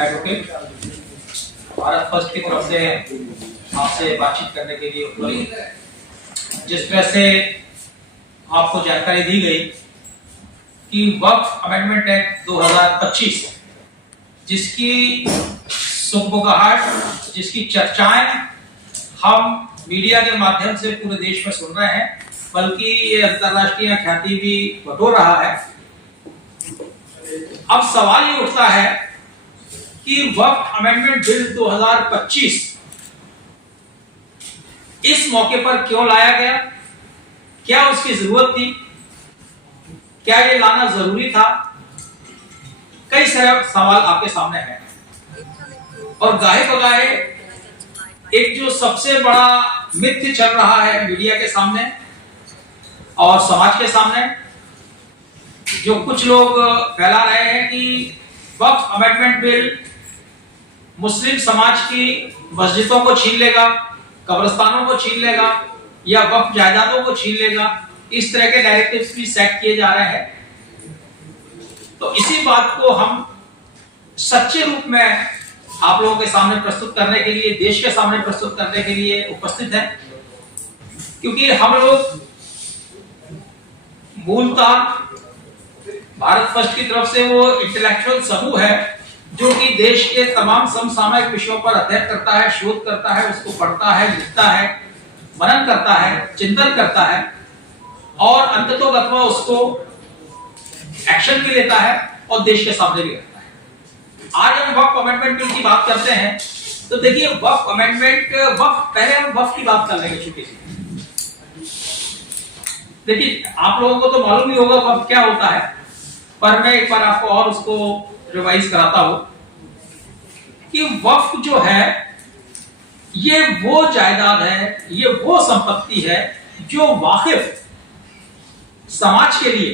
Advocate Bharat first की तरफ से आपसे बातचीत करने के लिए उपलब्ध। जिस तरह से आपको जानकारी दी गई कि वक्फ अमेंडमेंट एक्ट 2025 जिसकी सुगबुगाहट, जिसकी चर्चाएं हम मीडिया के माध्यम से पूरे देश में सुन रहे हैं, बल्कि ये अंतरराष्ट्रीय ख्याति भी बटोर रहा है। अब सवाल ये उठता है कि वक्फ अमेंडमेंट बिल 2025 इस मौके पर क्यों लाया गया? क्या उसकी जरूरत थी? क्या ये लाना जरूरी था? कई सारे सवाल आपके सामने हैं और गाहे बगाहे एक जो सबसे बड़ा मिथ्य चल रहा है मीडिया के सामने और समाज के सामने, जो कुछ लोग फैला रहे हैं कि वक्फ अमेंडमेंट बिल मुस्लिम समाज की मस्जिदों को छीन लेगा, कब्रिस्तानों को छीन लेगा या वक्फ जायदादों को छीन लेगा, इस तरह के नैरेटिव्स भी सेट किए जा रहे हैं। तो इसी बात को हम सच्चे रूप में आप लोगों के सामने प्रस्तुत करने के लिए, देश के सामने प्रस्तुत करने के लिए उपस्थित हैं, क्योंकि हम लोग मूलतः भारत फर्स्ट की तरफ से वो इंटेलेक्चुअल समूह है जो कि देश के तमाम समसामयिक विषयों पर अध्ययन करता है, शोध करता है, उसको पढ़ता है, लिखता है, मनन करता है, चिंतन करता है और अंततोगत्वा उसको एक्शन भी लेता है और देश के सामने भी रखता है। आज हम वक्फ अमेंडमेंट बिल की बात करते हैं तो देखिए, वक्फ अमेंडमेंट पहले हम वक्फ की बात कर लेंगे छोटी सी। देखिए, आप लोगों को तो मालूम ही होगा वक्फ क्या होता है, पर मैं एक बार आपको और उसको रिवाइज कराता हूं कि वक्फ जो है ये वो जायदाद है, ये वो संपत्ति है जो वाकिफ समाज के लिए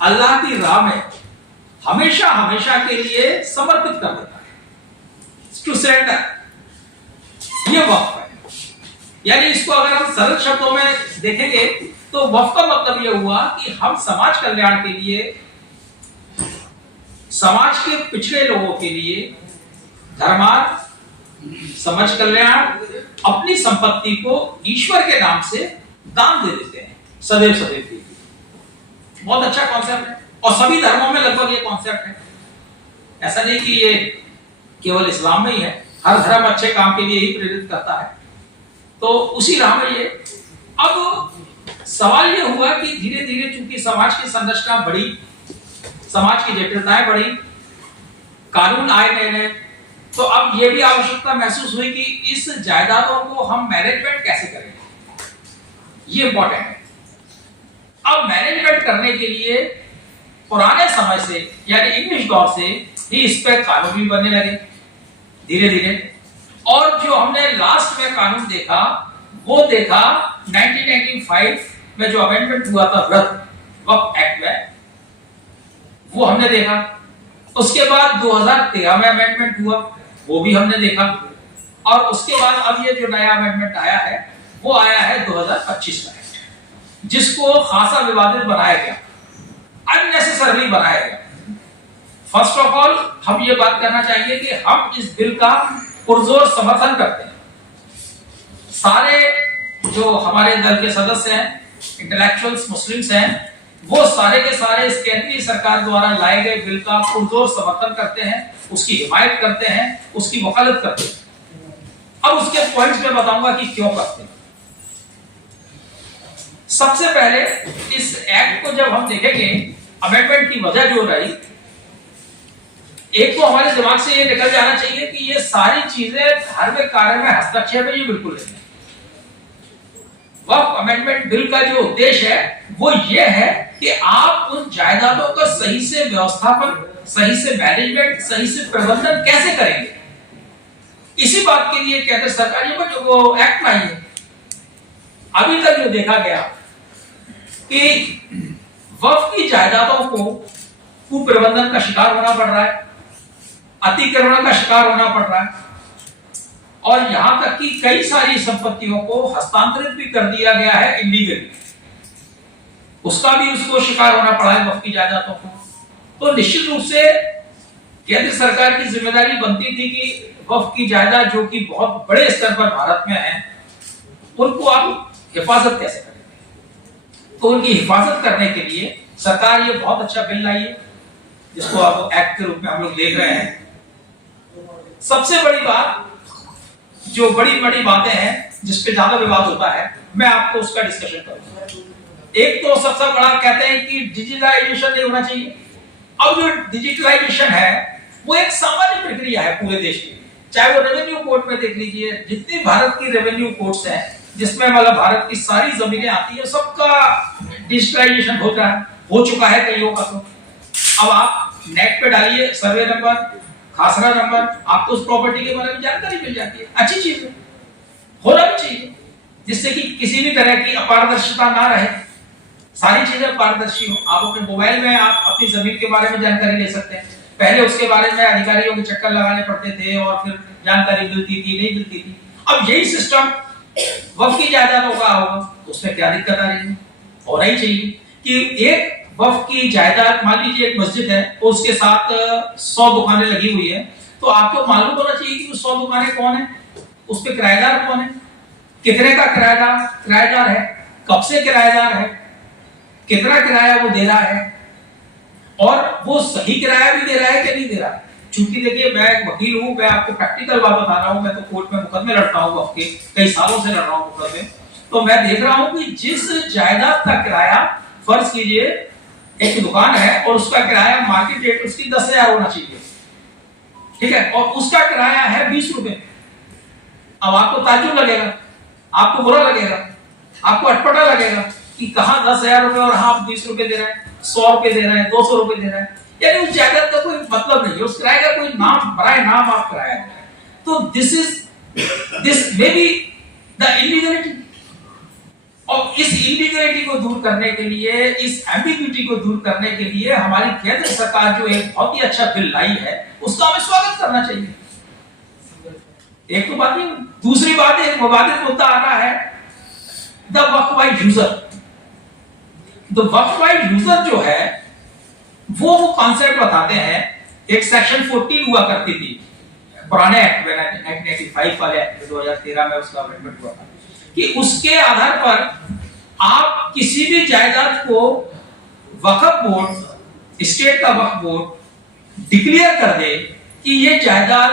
अल्लाह की राह में हमेशा हमेशा के लिए समर्पित कर देता है, टू सरेंडर। ये वक्फ है। यानी इसको अगर हम सरल शब्दों में देखेंगे तो वक्फ का मतलब यह हुआ कि हम समाज कल्याण के लिए, समाज के पिछड़े लोगों के लिए धर्मार्थ, समाज कल्याण, अपनी संपत्ति को ईश्वर के नाम से दान दे देते हैं सदैव सदैव के लिए। बहुत अच्छा कॉन्सेप्ट है और सभी धर्मों में लगभग ये कॉन्सेप्ट है। ऐसा नहीं कि ये केवल इस्लाम में ही है, हर धर्म अच्छे काम के लिए ही प्रेरित करता है। तो उसी राह में ये अब सवाल ये हुआ कि धीरे धीरे चूंकि समाज की संरचना बढ़ी, समाज की जटिलताएं बढ़ी, कानून आए नए नए, तो अब ये भी आवश्यकता महसूस हुई कि इस जायदादों को हम मैनेजमेंट कैसे करेंगे, ये इंपॉर्टेंट है। अब मैनेजमेंट करने के लिए पुराने समय से यानी इंग्लिश दौर से ही इस पर कानून भी बनने लगे धीरे धीरे, और जो हमने लास्ट में कानून देखा वो देखा 1995 में जो अमेंडमेंट हुआ था वक्फ एक्ट में, वो हमने देखा। उसके बाद 2013 में अमेंडमेंट हुआ, वो भी हमने देखा, और उसके बाद अब ये जो नया अमेंडमेंट आया है वो आया है 2025 में, जिसको खासा विवादित बनाया गया, अननेसेसरली बनाया गया। फर्स्ट ऑफ ऑल हम ये बात करना चाहेंगे कि हम इस बिल का पुरजोर समर्थन करते हैं। सारे जो हमारे दल के सदस्य हैं, इंटेलेक्चुअल्स, मुस्लिम्स हैं, वो सारे के सारे इस केंद्रीय सरकार द्वारा लाए गए बिल का पुरजोर समर्थन करते हैं, उसकी हिमायत करते हैं, उसकी वकालत करते हैं। अब उसके पॉइंट्स में बताऊंगा कि क्यों करते हैं। सबसे पहले इस एक्ट को जब हम देखेंगे, अमेंडमेंट की वजह जो रही, एक तो हमारे दिमाग से ये निकल जाना चाहिए कि ये सारी चीजें धार्मिक कार्य में हस्तक्षेप है, ये बिल्कुल नहीं। वक्फ अमेंडमेंट बिल का जो उद्देश्य है वो ये है कि आप उन जायदादों का सही से व्यवस्थापन, सही से मैनेजमेंट, सही से प्रबंधन कैसे करेंगे, इसी बात के लिए केंद्र सरकार ये वो एक्ट लाई है। अभी तक जो देखा गया कि वक्फ की जायदादों को कुप्रबंधन का शिकार होना पड़ रहा है, अतिक्रमण का शिकार होना पड़ रहा है, और यहां तक कि कई सारी संपत्तियों को हस्तांतरित भी कर दिया गया है इलीगली, उसका भी उसको शिकार होना पड़ा है वक्फ की जायदादों को। तो निश्चित रूप से केंद्र सरकार की जिम्मेदारी बनती थी कि वक्फ की जायदाद जो कि बहुत बड़े स्तर पर भारत में है, उनको आप हिफाजत कैसे करेंगे। तो उनकी हिफाजत करने के लिए सरकार ये बहुत अच्छा बिल लाई है, जिसको आप एक्ट के रूप में हम लोग देख रहे हैं। सबसे बड़ी बात, जो बड़ी बड़ी बातें हैं जिसपे ज्यादा विवाद होता है, मैं आपको उसका डिस्कशन करूंगा। एक तो सबसे बड़ा कहते हैं कि डिजिटलाइजेशन नहीं होना चाहिए। अब जो डिजिटलाइजेशन है वो एक सामान्य प्रक्रिया है पूरे देश की, चाहे वो रेवेन्यू कोर्ट में देख लीजिए, जितनी भारत की रेवेन्यू कोर्ट्स हैं जिसमें मतलब भारत की सारी जमीनें आती है, सबका डिजिटलाइजेशन हो रहा है, हो चुका है कईयों का। तो अब आप नेट पे डालिए सर्वे नंबर, खासरा नंबर, आपको उस प्रॉपर्टी के बारे में जानकारी मिल जाती है। अच्छी चीज है, होना भी चाहिए, जिससे कि किसी भी तरह की अपारदर्शिता ना रहे, सारी चीजें पारदर्शी हो। आप अपने मोबाइल में आप अपनी जमीन के बारे में जानकारी ले सकते हैं। पहले उसके बारे में अधिकारियों के चक्कर लगाने पड़ते थे और फिर जानकारी मिलती थी, नहीं मिलती थी। अब यही सिस्टम वक्फ की जायदादों का होगा, तो उसमें क्या दिक्कत आ रही है। होना ही चाहिए कि एक वक्फ की जायदाद, मान लीजिए एक मस्जिद है तो उसके साथ 100 दुकानें लगी हुई है, तो आपको मालूम होना चाहिए कि 100 दुकानें कौन है, उस पे किराएदार कौन है, कितने का किराएदार है, कब से किराएदार है, कितना किराया वो दे रहा है, और वो सही किराया भी दे रहा है कि नहीं दे रहा है। चूंकि देखिए मैं एक वकील हूं, मैं आपको प्रैक्टिकल बात बता रहा हूं, मैं तो कोर्ट में मुकदमे लड़ता हूं, वक्फ के कई सालों से लड़ रहा हूं मुकदमे। तो मैं देख रहा हूं कि जिस जायदाद का किराया, फर्ज कीजिए एक दुकान है और उसका किराया मार्केट रेट उसकी 10,000 होना चाहिए, ठीक है, और उसका किराया है 20 रुपए। अब आपको ताज्जुब लगेगा, आपको बुरा लगेगा, आपको अटपटा लगेगा कि कहां 10,000 रुपए और हाँ 20 रुपए दे रहे हैं, 100 रुपए दे रहे हैं, 200 रुपए दे रहे हैं। यानी उस जायदाद का कोई मतलब नहीं है, उस किराए का कोई नाम बराए नाम आप किराया है। तो this may be the illegality. और इस इलीगलिटी को दूर करने के लिए, इस एम्बिग्यूटी को दूर करने के लिए हमारी केंद्र सरकार जो एक बहुत ही अच्छा बिल लाई है, उसका हमें स्वागत करना चाहिए। एक तो बात नहीं, दूसरी बात एक विवादित मुद्दा आ रहा है, the Waqf by user. The Waqf by user जो है वो कॉन्सेप्ट बताते हैं। एक सेक्शन 14 हुआ करती थी पुराने एक्ट में, 1985 वाले एक्ट में, 2013 में उसका अमेंडमेंट हुआ था, कि उसके आधार पर आप किसी भी जायदाद को वक्फ बोर्ड, स्टेट का वक्फ बोर्ड डिक्लेयर कर दे कि ये जायदाद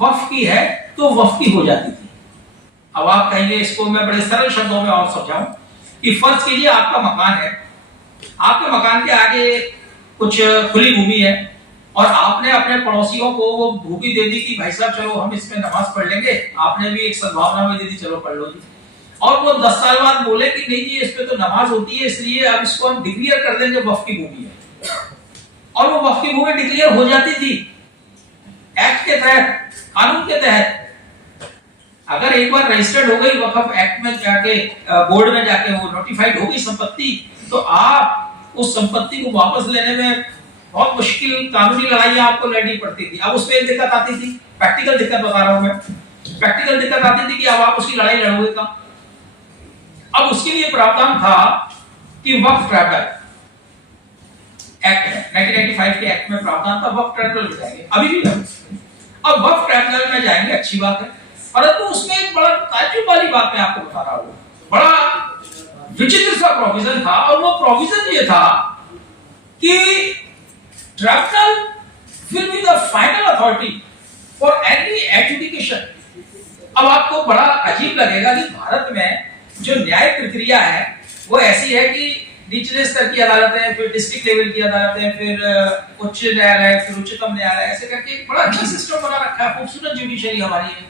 वक्फ की है, तो वक्फ की हो जाती थी। अब आप कहेंगे, इसको मैं बड़े सरल शब्दों में और समझाऊं कि फर्ज कीजिए आपका मकान है, आपके मकान के आगे कुछ खुली भूमि है और आपने अपने पड़ोसियों को वो भूमि दे दी कि भाई साहब चलो हम इसमें नमाज पढ़ लेंगे, आपने भी एक सद्भावना में दे दी, चलो पढ़ लो जी। और वो 10 साल बाद बोले कि नहीं जी इस पे तो नमाज होती है, इसलिए अब इसको हम डिक्लेयर कर देंगे वक्फ की भूमि है। और वो वक्फ की भूमि डिक्लेयर हो जाती थी एक्ट के तहत, कानून के तहत। अगर एक बार रजिस्टर्ड हो गई वक्फ एक्ट में जाके, बोर्ड में जाके वो नोटिफाइड हो गई संपत्ति, तो आप उस संपत्ति को वापस लेने में बहुत मुश्किल कानूनी लड़ाइयां आपको लड़नी पड़ती थी। अब उसमें एक दिक्कत आती थी, प्रैक्टिकल दिक्कत बता रहा हूं मैं, प्रैक्टिकल दिक्कत आती थी कि अब आप उसकी लड़ाई लड़ोगे कब। अब उसके लिए प्रावधान था कि वक्फ ट्राइब्यूनल एक्ट है, 1995 के एक्ट में प्रावधान था, वक्फ ट्राइब्यूनल में जाएंगे, अभी भी है। अब वक्फ ट्राइब्यूनल में जाएंगे, अच्छी बात है, परंतु उसमें एक बड़ा ताज्जुब वाली बात मैं आपको बता रहा हूं, बड़ा विचित्र सा प्रोविजन था। और वो प्रोविजन ये था कि tribunal will be the final authority for any adjudication. अब आपको बड़ा अजीब लगेगा कि भारत में जो न्याय प्रक्रिया है वो ऐसी है कि निचले स्तर की अदालतें, फिर डिस्ट्रिक्ट लेवल की अदालतें, फिर उच्च न्यायालय, फिर उच्चतम न्यायालय, ऐसे करके एक बड़ा अच्छा सिस्टम बना रखा है, खूबसूरत जुडिशरी हमारी है।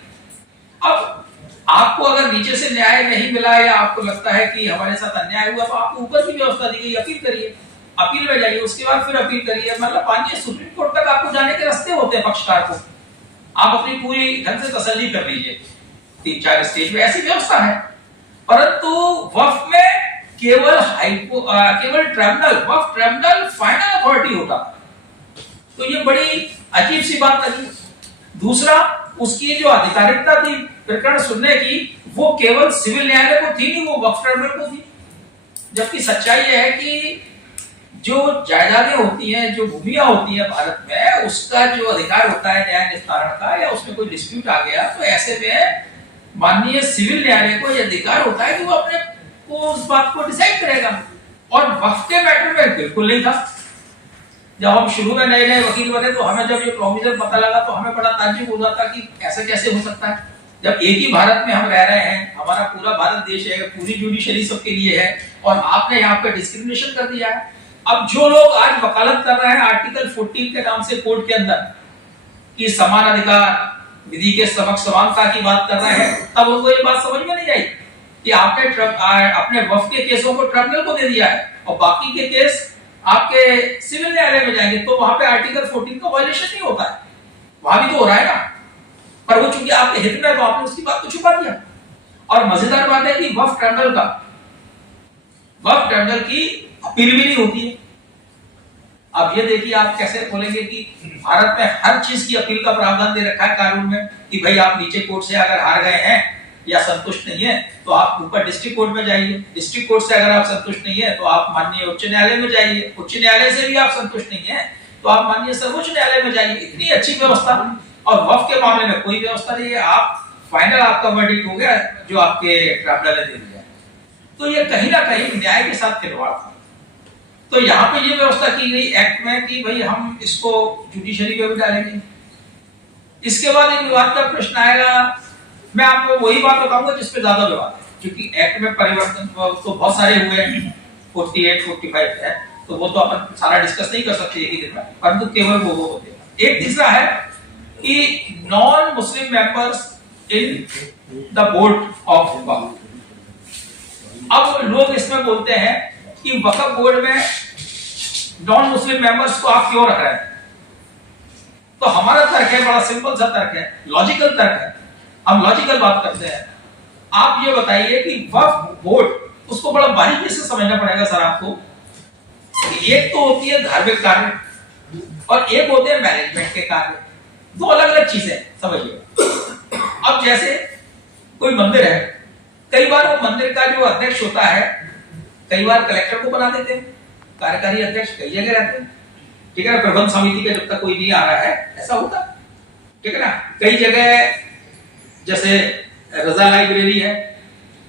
अब आपको अगर नीचे से न्याय नहीं मिला या आपको लगता है कि हमारे साथ अन्याय हुआ, तो आपको ऊपर की व्यवस्था दी गई, अपील करिए, अपील में जाइए, उसके बाद फिर अपील करिए, मतलब मानिए सुप्रीम कोर्ट तक आपको जाने के रास्ते होते हैं पक्षकार को। आप अपनी पूरी ढंग से तसल्ली कर लीजिए, 3-4 स्टेज में ऐसी व्यवस्था है। परंतु वक्फ में केवल ट्राइब्यूनल, वक्फ ट्राइब्यूनल फाइनल अथॉरिटी होता, तो ये बड़ी अजीब सी बात लगी। दूसरा, उसकी जो अधिकारिता थी प्रकरण सुनने की, वो केवल सिविल न्यायालय को थी नहीं, वो वक्फ ट्राइब्यूनल को थी। जबकि सच्चाई यह है कि जो जायदादें होती हैं, जो भूमियां होती हैं भारत में, उसका जो अधिकार होता है न्याय निस्तारण का, या उसमें कोई डिस्प्यूट आ गया तो ऐसे में माननीय सिविल न्यायालय को यह अधिकार होता है कि वो अपने को उस बात को डिसाइड करेगा। और वक्त के मैटर में बिल्कुल नहीं था। जब हम शुरू में नए नए वकील बने तो हमें जब ये प्रोविजन पता लगा तो हमें बड़ा ताज्जुब हो जाता कि ऐसा कैसे हो सकता है, जब एक ही भारत में हम रह रहे हैं, हमारा पूरा भारत देश है, पूरी जुडिशरी सबके लिए है, और आपने यहाँ पे डिस्क्रिमिनेशन कर दिया है। अब जो लोग आज वकालत कर रहे हैं आर्टिकल 14 के नाम से कोर्ट के अंदर कि समान अधिकार, विधि के समक्ष समानता की बात कर रहे हैं, तब उनको ये बात समझ में नहीं आई कि आपने अपने वफ के केसों को ट्रिब्यूनल को दे दिया है और बाकी के केस आपके सिविल न्यायालय में जाएंगे, तो वहां पे आर्टिकल 14 का वायलेशन नहीं होता है, वहां भी तो हो रहा है ना। पर वो चूंकि आपके हित में, तो आपने उसकी बात को छुपा दिया। और मजेदार बात है कि वफ ट्रिब्यूनल की अपील भी नहीं होती है। अब ये देखिए, आप कैसे बोलेंगे कि भारत में हर चीज की अपील का प्रावधान दे रखा है कानून में कि भाई आप नीचे कोर्ट से अगर हार गए हैं या संतुष्ट नहीं है तो आप ऊपर डिस्ट्रिक्ट कोर्ट में जाइए, डिस्ट्रिक्ट कोर्ट से अगर आप संतुष्ट नहीं है तो आप माननीय उच्च न्यायालय में जाइए, उच्च न्यायालय से भी आप संतुष्ट नहीं है तो आप माननीय सर्वोच्च न्यायालय में जाइए। इतनी अच्छी व्यवस्था। और वफ के मामले में कोई व्यवस्था नहीं है, आप फाइनल आपका वर्डिक्ट हो गया जो आपके ट्रिब्यूनल ने दे दिया। तो ये कहीं ना कहीं न्याय के साथ खिलवाड़ था। तो यहाँ पे ये व्यवस्था की गई एक्ट में कि भाई हम इसको जुडिशरी में भी डालेंगे। इसके बाद एक विवाद का प्रश्न आएगा, मैं आपको वही बात बताऊंगा जिसपे ज्यादा विवाद है, क्योंकि एक्ट में परिवर्तन तो बहुत सारे हुए हैं, 48, 45 है, तो वो तो अपन सारा डिस्कस नहीं कर सकते एक ही दिन में, परंतु केवल वो होते हैं। एक तीसरा है कि non Muslim members in the board of Waqf. अब लोग इसमें बोलते हैं कि वक्फ बोर्ड में नॉन मुस्लिम मेंबर्स को आप क्यों रख रहे हैं? तो हमारा तर्क है, बड़ा सिंपल सा तर्क है, लॉजिकल तर्क है। हम लॉजिकल बात करते हैं। आप ये बताइए कि वक्फ बोर्ड, उसको बड़ा बारीकी से समझना पड़ेगा सर आपको। एक तो होती है धार्मिक कार्य और एक होते हैं मैनेजमेंट के कार्य, दो अलग अलग चीजें, समझिए। अब जैसे कोई मंदिर है, कई बार वो मंदिर का जो अध्यक्ष होता है, कई बार कलेक्टर को बना देते हैं, कार्यकारी अध्यक्ष कई जगह रहते हैं, ठीक है ना, प्रबंध समिति का जब तक कोई नहीं आ रहा है, ऐसा होता, ठीक है ना। कई जगह जैसे रजा लाइब्रेरी है,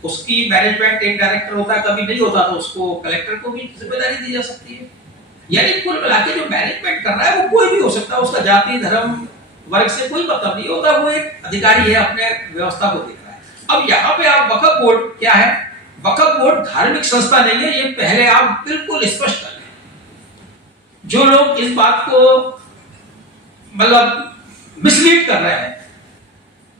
उसकी मैनेजमेंट एक डायरेक्टर होता है, कभी नहीं होता तो उसको कलेक्टर को भी जिम्मेदारी दी जा सकती है। यानी कुल मिला के जो मैनेजमेंट कर रहा है वो कोई भी हो सकता है, उसका जाति धर्म वर्ग से कोई मतलब नहीं होता, वो एक अधिकारी है, अपने व्यवस्था को देख रहा है। अब यहाँ पे आप वक्फ बोर्ड क्या है? वक्फ बोर्ड धार्मिक संस्था नहीं है, ये पहले आप बिल्कुल स्पष्ट कर लें। जो लोग इस बात को मतलब मिसलीड कर रहे हैं,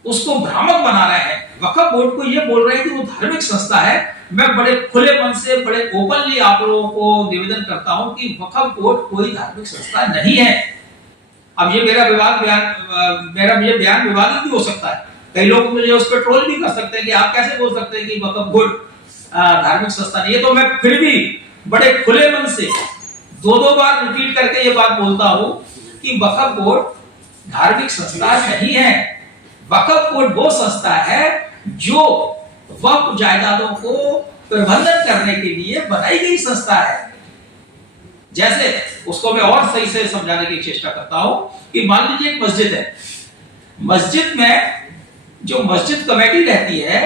उसको भ्रामक बना रहे हैं, वक्फ बोर्ड को ये बोल रहे हैं कि वो धार्मिक संस्था है, मैं बड़े खुले मन से, बड़े ओपनली आप लोगों को निवेदन करता हूं कि वक्फ बोर्ड कोई धार्मिक संस्था नहीं है। अब ये मेरा ये बयान विवादित भी हो सकता है, कई लोग मुझे उस पर ट्रोल भी कर सकते हैं कि आप कैसे बोल सकते हैं कि वक्फ बोर्ड धार्मिक संस्था नहीं है। तो मैं फिर भी बड़े खुले मन से दो बार रिपीट करके ये बात बोलता हूं कि वक्फ बोर्ड धार्मिक संस्था नहीं है। वक्फ बोर्ड वो संस्था है जो वक्फ जायदादों को प्रबंधन करने के लिए बनाई गई संस्था है। जैसे उसको मैं और सही से समझाने की चेष्टा करता हूं कि मान लीजिए एक मस्जिद है, मस्जिद में जो मस्जिद कमेटी रहती है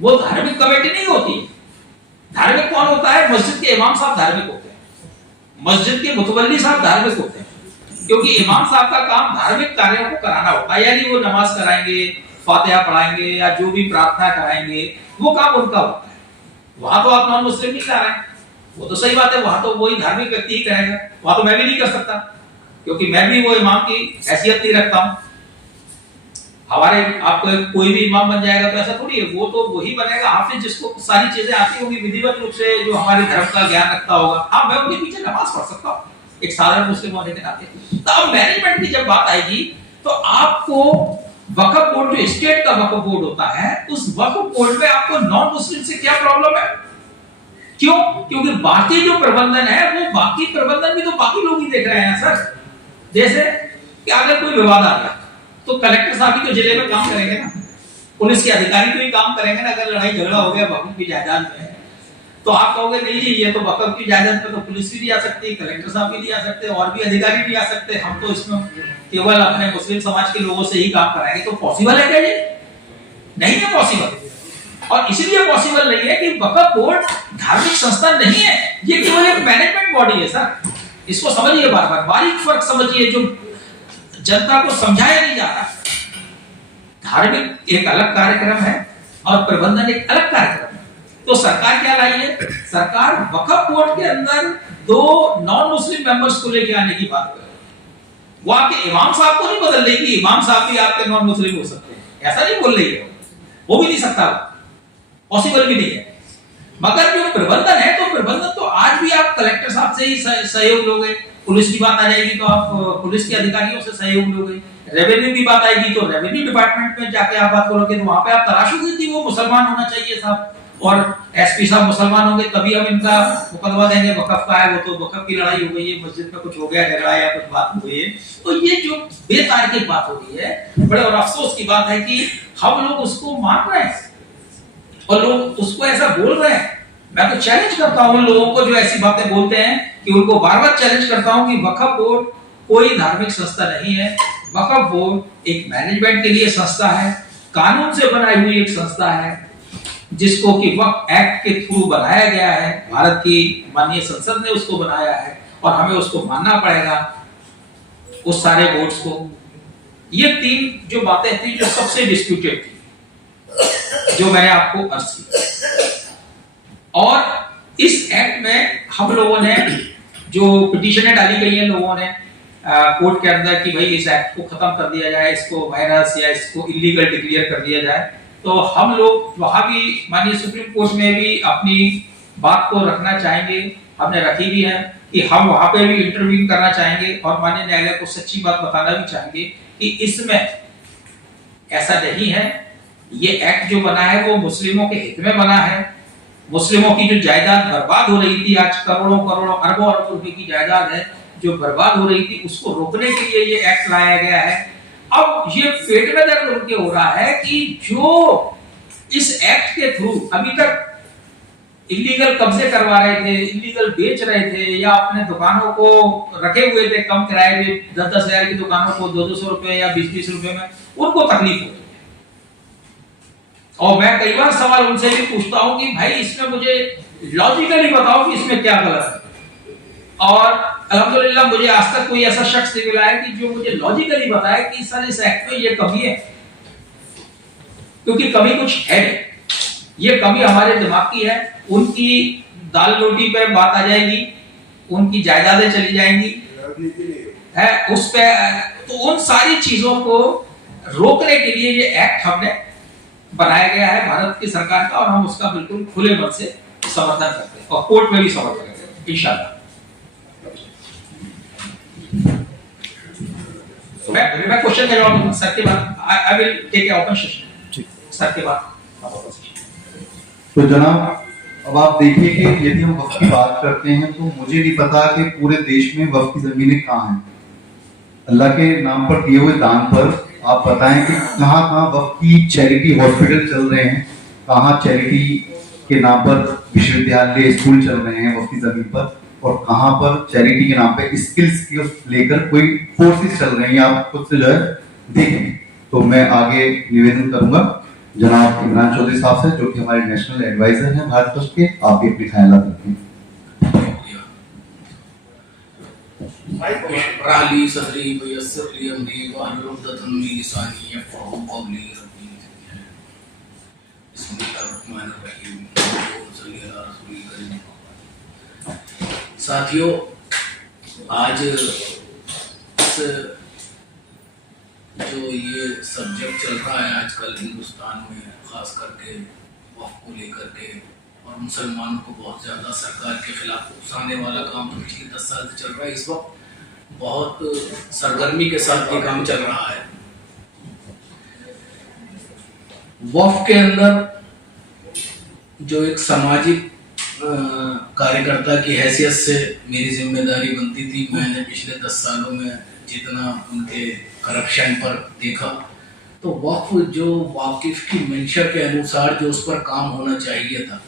वो धार्मिक कमेटी नहीं होती। धार्मिक कौन होता है? मस्जिद के इमाम साहब धार्मिक होते हैं, मस्जिद के मुतवल्ली साहब धार्मिक होते हैं, क्योंकि इमाम साहब का काम धार्मिक कार्यों को कराना होता है, यानी वो नमाज कराएंगे, फातिहा पढ़ाएंगे या जो भी प्रार्थना कराएंगे, वो काम उनका होता है। वहां तो आप नॉन मुस्लिम नहीं करा रहे, वो तो सही बात है, वहां तो वही धार्मिक व्यक्ति ही करेगा, वहां तो मैं भी नहीं कर सकता, क्योंकि मैं भी वो इमाम की हैसियत नहीं रखता हूं। हमारे आपको कोई भी इमाम बन जाएगा तो ऐसा थोड़ी है, वो तो वही बनेगा हाफिज जिसको सारी चीजें आती होंगी विधिवत रूप से, जो हमारे धर्म का ज्ञान रखता होगा। हाँ, मैं उनके पीछे नमाज पढ़ सकता हूँ एक साधारण मुस्लिम होने के नाते। तो अब मैनेजमेंट की जब बात आएगी तो आपको वक्फ बोर्ड, जो स्टेट का वक्फ बोर्ड होता है, उस वक्फ बोर्ड में आपको नॉन मुस्लिम से क्या प्रॉब्लम है? क्यों? क्योंकि बाकी जो प्रबंधन है वो बाकी प्रबंधन भी तो बाकी लोग ही देख रहे हैं सर। जैसे कि अगर कोई विवाद आ गया तो कलेक्टर साहब ही तो जिले में काम करेंगे ना, पुलिस के अधिकारी तो ही काम करेंगे ना। अगर लड़ाई झगड़ा हो गया वक्फ की जायदाद में तो आप कहोगे नहीं जी ये तो वक्फ की जायदाद पे तो पुलिस भी नहीं आ सकती, कलेक्टर साहब भी नहीं आ सकते, और भी अधिकारी नहीं आ सकते, हम तो इसमें केवल अपने मुस्लिम समाज के लोगों से ही काम कराएंगे। तो पॉसिबल है क्या ये? नहीं है पॉसिबल। और इसलिए पॉसिबल नहीं है कि वक्फ बोर्ड धार्मिक संस्था नहीं है, ये केवल एक मैनेजमेंट बॉडी है सर। इसको समझिए, बार बार बारीक फर्क समझिए जो जनता को समझाया नहीं जा रहा। धार्मिक एक अलग कार्यक्रम है और प्रबंधन एक अलग कार्यक्रम है। तो सरकार क्या लाई है? सरकार वक्फ बोर्ड के अंदर 2 नॉन मुस्लिम मेंबर्स को लेके आने की बात कर रही है। वो आपके इमाम साहब को नहीं बदल रही कि इमाम साहब भी आपके नॉन मुस्लिम हो सकते हैं, ऐसा नहीं बोल रही है। वो भी नहीं सकता, पॉसिबल भी नहीं है। मगर जो प्रबंधन है, तो प्रबंधन तो आज भी आप कलेक्टर साहब से ही सहयोग लोगे, पुलिस की बात आ जाएगी तो आप पुलिस के अधिकारियों से सहयोग लोगे, रेवेन्यू की बात आएगी तो रेवेन्यू डिपार्टमेंट में जाके आप बात करोगे, तो वहां पे आप तराशोगे कि वो मुसलमान होना चाहिए साहब, और एसपी साहब मुसलमान होंगे तभी हम इनका मुकदमा देंगे। वक्फ का है, वो तो वक्फ की लड़ाई हो गई है, मस्जिद में कुछ हो गया झगड़ा या कुछ बात हो गई है। तो ये जो बेतार्किक बात हो रही है, बड़े और अफसोस की बात है कि हम लोग उसको मान रहे हैं और लोग उसको ऐसा बोल रहे हैं। मैं तो चैलेंज करता हूं उन लोगों को जो ऐसी बातें बोलते हैं, कि उनको बार बार चैलेंज करता हूं कि वक्फ बोर्ड कोई धार्मिक संस्था नहीं है। वक्फ बोर्ड एक मैनेजमेंट के लिए संस्था है, कानून से बनाई हुई एक संस्था है, जिसको कि वक्फ एक्ट के थ्रू बनाया गया है। भारत की माननीय संसद ने उसको बनाया है और हमें उसको मानना पड़ेगा, उस सारे बोर्ड्स को। ये 3 जो बातें थी जो सबसे डिस्प्यूटेड थी, जो मैंने आपको अर्ज की। और इस एक्ट में हम लोगों ने जो पिटीशनें डाली गई हैं लोगों ने कोर्ट के अंदर कि भाई इस एक्ट को खत्म कर दिया जाए, इसको वायरस या इसको इलीगल डिक्लेयर कर दिया जाए, तो हम लोग वहां भी माननीय सुप्रीम कोर्ट में भी अपनी बात को रखना चाहेंगे। हमने रखी भी है कि हम वहां पे भी इंटरव्यू करना चाहेंगे और माननीय न्यायालय को सच्ची बात बताना भी चाहेंगे कि इसमें ऐसा नहीं है। ये एक्ट जो बना है वो मुस्लिमों के हित में बना है। मुस्लिमों की जो जायदाद बर्बाद हो रही थी, आज करोड़ों करोड़ों अरबों अरबों रुपए की जायदाद है जो बर्बाद हो रही थी, उसको रोकने के लिए ये एक्ट लाया गया है। अब ये पेट में दर्द उनके हो रहा है कि जो इस एक्ट के थ्रू अभी तक इलीगल कब्जे करवा रहे थे, इलीगल बेच रहे थे, या अपने दुकानों को रखे हुए थे कम किराए पे, 10-10 हजार की दुकानों को 200-200 रुपए या 20-20 रुपए में, उनको तकलीफ हो रही है। और मैं कई बार सवाल उनसे भी पूछता हूं कि भाई इसमें मुझे लॉजिकली बताओ कि इसमें क्या गलत है, और अल्हम्दुलिल्लाह मुझे आज तक कोई ऐसा शख्स नहीं मिला है कि जो मुझे लॉजिकली बताए कि सर इस एक्ट में ये कमी है। क्योंकि कमी कुछ है, ये कमी हमारे दिमाग की है। उनकी दाल रोटी पे बात आ जाएगी, उनकी जायदादें चली जाएंगी है उस पे। तो उन सारी चीजों को रोकने के लिए ये एक्ट हमने बनाया गया है भारत की सरकार का, और हम उसका बिल्कुल खुले मन से समर्थन करते हैं और कोर्ट में भी समर्थन करते हैं इंशाल्लाह। मैं क्वेश्चन का जवाब दूंगा सर के बाद। I will take a open session sir के बाद। तो जनाब अब आप देखिए कि यदि हम वक्फ की बात करते हैं तो मुझे नहीं पता कि पूरे देश में वक्फ की जमीनें कहाँ हैं। अल्लाह के नाम पर दिए हुए दान पर आप बताएं कि कहाँ कहाँ वक्फ की चैरिटी हॉस्पिटल चल रहे हैं, कहाँ चैरिटी के नाम पर विश्वविद्यालय स्कूल चल रहे हैं वक्फ की जमीन पर, और कहाँ पर चैरिटी के नाम पे स्किल्स की लेकर कोई कोर्सेज चल रहे हैं। आप खुद से जो है देखें। तो मैं आगे निवेदन करूंगा जनाब इमरान चौधरी साहब से, जो कि हमारे नेशनल एडवाइजर हैं भारत ट्रस्ट के, आप भी अपने ख्यालात रखें। राली सदरी बयसरली अमरी वहलुदतन मिन लिसानी यफक़हू क़ौली रब्बी बिस्मिल्लाहिर्रहमानिर्रहीम सल्ली अला रसूलिल करीम। साथियों, आज जो ये सब्जेक्ट चल रहा है आजकल हिंदुस्तान में, खास करके वक्फ को लेकर के, और मुसलमानों को बहुत ज़्यादा सरकार के खिलाफ उकसाने वाला काम तो पिछले 10 साल से चल रहा है। इस वक्त बहुत सरगर्मी के साथ ये काम चल रहा है। वक्फ के अंदर जो एक सामाजिक कार्यकर्ता की हैसियत से मेरी जिम्मेदारी बनती थी, मैंने पिछले 10 सालों में जितना उनके करप्शन पर देखा, तो वक्फ जो वाकिफ की मंशा के अनुसार जो उस पर काम होना चाहिए था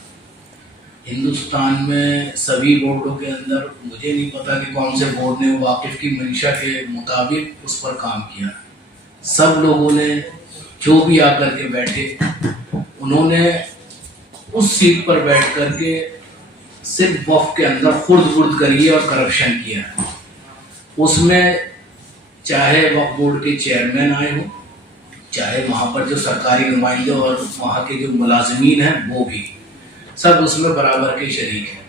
हिंदुस्तान में सभी बोर्डों के अंदर मुझे नहीं पता कि कौन से बोर्ड ने वाकिफ की मंशा के मुताबिक उस पर काम किया। सब लोगों ने जो भी आकर के बैठे, उन्होंने उस सीट पर बैठ करके सिर्फ वक्फ के अंदर खुर्द करी है और करप्शन किया है। उसमें चाहे वक्फ बोर्ड के चेयरमैन आए हो, चाहे वहाँ पर जो सरकारी नुमाइंदे और वहाँ के जो मुलाजमीन हैं वो भी सब उसमें बराबर के शरीक हैं।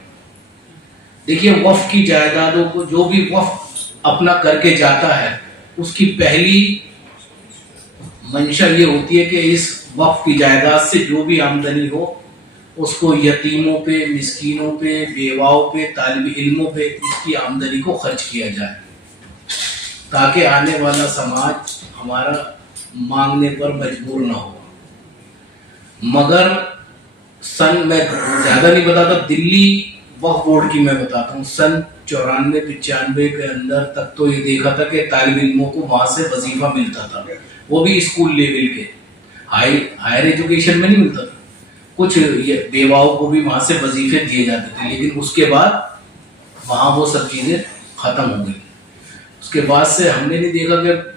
देखिए, वक्फ की जायदादों को जो भी वक्फ अपना करके जाता है, उसकी पहली मंशा ये होती है कि इस वक्फ की जायदाद से जो भी आमदनी हो उसको यतीमों पे, मिस्कीनों पे, बेवाओं पे, तालिब इल्मों पे इसकी आमदनी को खर्च किया जाए, ताकि आने वाला समाज हमारा मांगने पर मजबूर ना हो। मगर मैं ज्यादा नहीं बताता, दिल्ली वक्फ बोर्ड की मैं बताता हूँ, सन 94-95 के अंदर तक तो ये देखा था कि तालिब इल्मों को वहां से वजीफा मिलता था, वो भी स्कूल लेवल के, हायर एजुकेशन में नहीं मिलता था। कुछ बेवाओं को भी वहां से वजीफे दिए जाते थे, लेकिन उसके बाद वहां वो सब चीजें खत्म हो गई। उसके बाद से हमने नहीं देखा कि